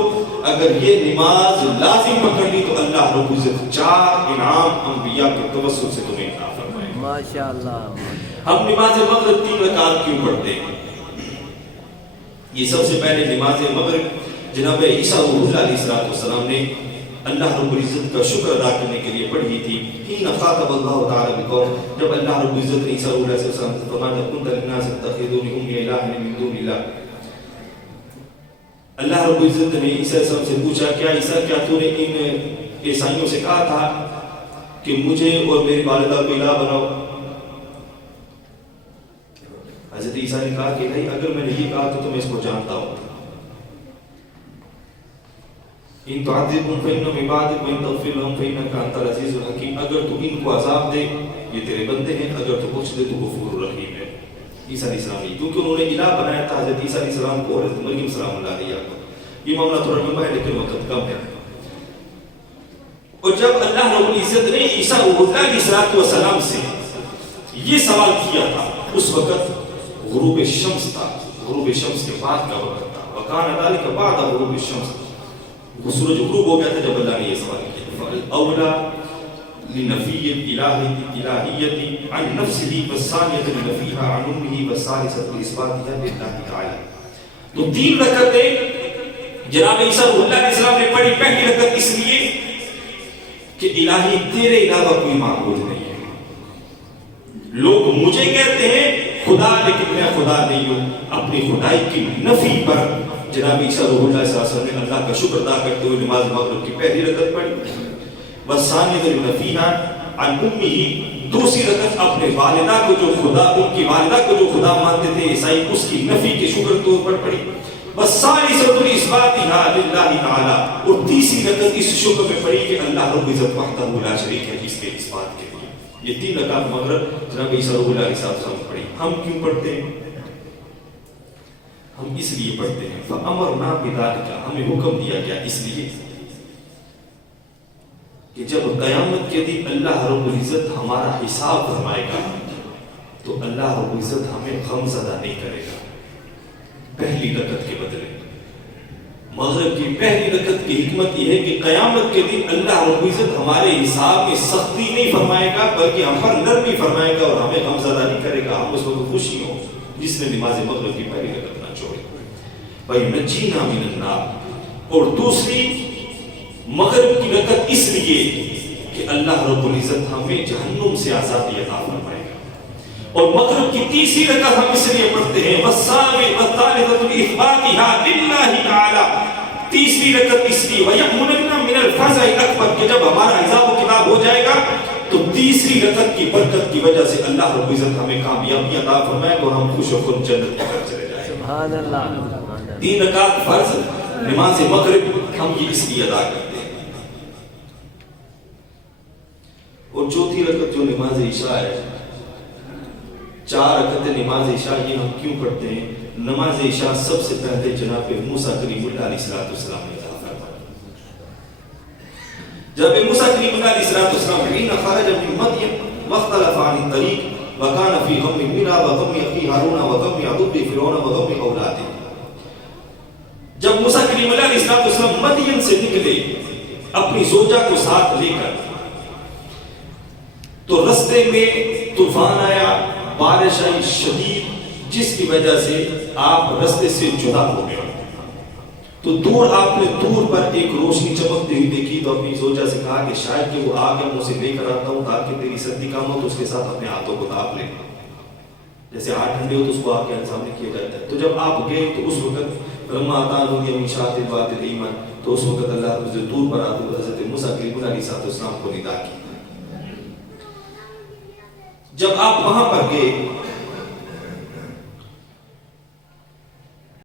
اگر یہ نماز لازم پکڑ لی تو اللہ رب العزت 4 انعام انبیاء کے توسل سے تمہیں عطا فرمائے. ماشاءاللہ. ہم نماز مغرب 3 رکعت کیوں پڑھتے ہیں؟ یہ سب سے پہلے نماز مغرب جناب عیسیٰ علیہ السلام نے اللہ رب العزت کا شکر ادا کرنے کے لیے پڑھی تھی. حين خاطب اللہ تعالی بقوم, جب اللہ رب العزت نے عیسیٰ علیہ السلام سے فرمایا كنت للناس اتخذوني امي الها من دون الله. اللہ رب العزت نے عیسیٰ علیہ السلام سے پوچھا کیا عیسیٰ, کیا تو نے ان عیسائیوں سے کہا تھا کہ مجھے اور میری والدہ کو الہ بناؤ؟ حضرت عیسیٰ نے کہا کہ نہیں, اگر میں نے یہ کہا تو میں اس کو جانتا ہوں. ان تعذبهم فإنهم عبادك وإن تغفر لهم فإنك أنت العزيز الحكيم. اگر تو ان کو عذاب دے یہ تیرے بندے ہیں, اگر تو بخش دے تو غفور الرحیم ہے. عیسیٰ علیہ السلام نہیں، کیونکہ انہوں نے الہ بنایا تھا حضرت عیسیٰ علیہ السلام کو اور حضرت مریم سلام اللہ علیہ کو. یہ معاملہ تھوڑا لمبا ہے لیکن وقت کم ہے. اور جب اللہ رب العزت نے عیسیٰ علیہ السلام سے یہ سوال کیا تھا اس وقت غروب شمس تھا، غروب شمس کے بعد کا وقت تھا. وکان ذلک بعد غروب الشمس، وہ سورج غروب ہو گیا تھا جب اللہ نے یہ سوال کیا. اولا لنفی الہیت عن نفسه والثانیۃ لنفیها عن امه والثالثۃ لاثباتها للہ تعالی. تو 3 رکعتیں جناب عیسیٰ علیہ السلام نے پڑھی. پہلی رکعت اس لیے کہ الہی تیرے علاوہ کوئی معبود نہیں ہے. لوگ مجھے کہتے ہیں خدا لیکن میں خدا نہیں ہوں. اپنی خدائی کی نفی پر جناب عیسیٰ روح اللہ صلی اللہ علیہ وسلم نے اللہ کا شکر ادا کرتے ہوئے نماز مغرب کی پہلی رکعت پڑھی. وَالثَّانِيَةُ لِنَفِيهَا عَنْ أُمِّهِ، دوسری رکعت اپنے والدہ کو جو خدا، ان کی والدہ کو جو خدا مانتے تھے عیسائی، اس کی نفی کے شکر طور پر پڑھی. وَالثَّالِثَةُ لِإِثْبَاتِهَا لِلَّهِ تَعَالَى، اور تیسری رکعت اس شکر میں پڑھی کہ اللہ رب العزت وحدہ لا شریک ہے، اس کے اثبات کے لیے. یہ 3 رکعت مغرب جناب عیسیٰ علیہ السلام نے پڑھی. ہم کیوں پڑھتے ہیں؟ ہم اس لیے پڑھتے ہیں فَأَمَرْنَا بِذَلِكَ، ہمیں حکم دیا گیا اس لیے کہ جب قیامت کے دن اللہ رب العزت ہمارا حساب فرمائے گا تو اللہ رب العزت ہمیں غم زدہ نہیں کرے گا. پہلی رکعت کے بدلے مغرب کی پہلی رکعت کی حکمت یہ ہے کہ قیامت کے دن اللہ رب العزت ہمارے حساب میں سختی نہیں فرمائے گا بلکہ ہم پر نرمی فرمائے گا اور ہمیں غم زدہ نہیں کرے گا. ہم اس وقت خوشی ہوں جس نے نماز مغرب کی پہلی رکعت نہ چھوڑی. وَيُنَجِّينَا مِنَ النَّارِ، اور دوسری مغرب کی رکعت اس لیے کہ اللہ رب العزت ہمیں جہنم سے آزادی عطا فرمائے گا. اور مغرب کی تیسری رکعت ہم اس لیے پڑھتے ہیں وَالثَّالِثَةُ لِإِثْبَاتِهَا لِلَّهِ تَعَالَى، تیسری رکعت اس لیے وَيَأْمُنَنَا مِنَ الْفَزَعِ الْأَكْبَرِ، کہ جب ہمارا حساب و کتاب ہو جائے گا تو تیسری رکعت کی برکت کی وجہ سے اللہ رب العزت ہمیں کامیابی عطا فرمائے گا اور ہم خوش و خرم جنت کی طرف چلے جائیں. سبحان اللہ. 3 رکعت فرض نماز مغرب ہم یہ اس لیے ادا کرتے ہیں. اور چوتھی رکعت جو نماز عشاء ہے، 4 رکعتیں نماز عشاء، یہ ہم کیوں پڑھتے ہیں؟ نماز عشاء سب سے پہلے جناب موسیٰ کلیم اللہ علیہ السلام نے ادا فرمایا. جب موسیٰ کلیم اللہ علیہ السلام حين خرج من مدین واختلف عن الطريق وكان في غم منى وغم اخي هارون وغم عدو فرعون وغم اولاده، جب موسیٰ کلیم اللہ علیہ السلام مدین سے نکلے اپنی زوجہ کو ساتھ لے کر تو رستے میں طوفان آیا، بارش آئی شدید، جس کی وجہ سے آپ رستے سے جدا ہو گئے. تو دور آپ نے دور پر ایک روشنی چمکتی ہوئی دیکھی تو اپنی زوجہ سے کہا کہ شاید کہ وہ آگ ہے، میں اسے لے کر آتا ہوں تاکہ تیری سردی کام ہو تو اس کے ساتھ اپنے ہاتھوں کو تاپ لے. جیسے ہاتھ ٹھنڈے ہو تو اس کو آگ کے سامنے کیا جاتا ہے. تو جب آپ گئے تو اس وقت رما اتانونی من شاطئ الوادی الایمن، تو اس وقت اللہ نے دور پر آتے ہوئے حضرت موسیٰ کلیم علیہ السلام کو ندا کی. جب آپ وہاں پر گئے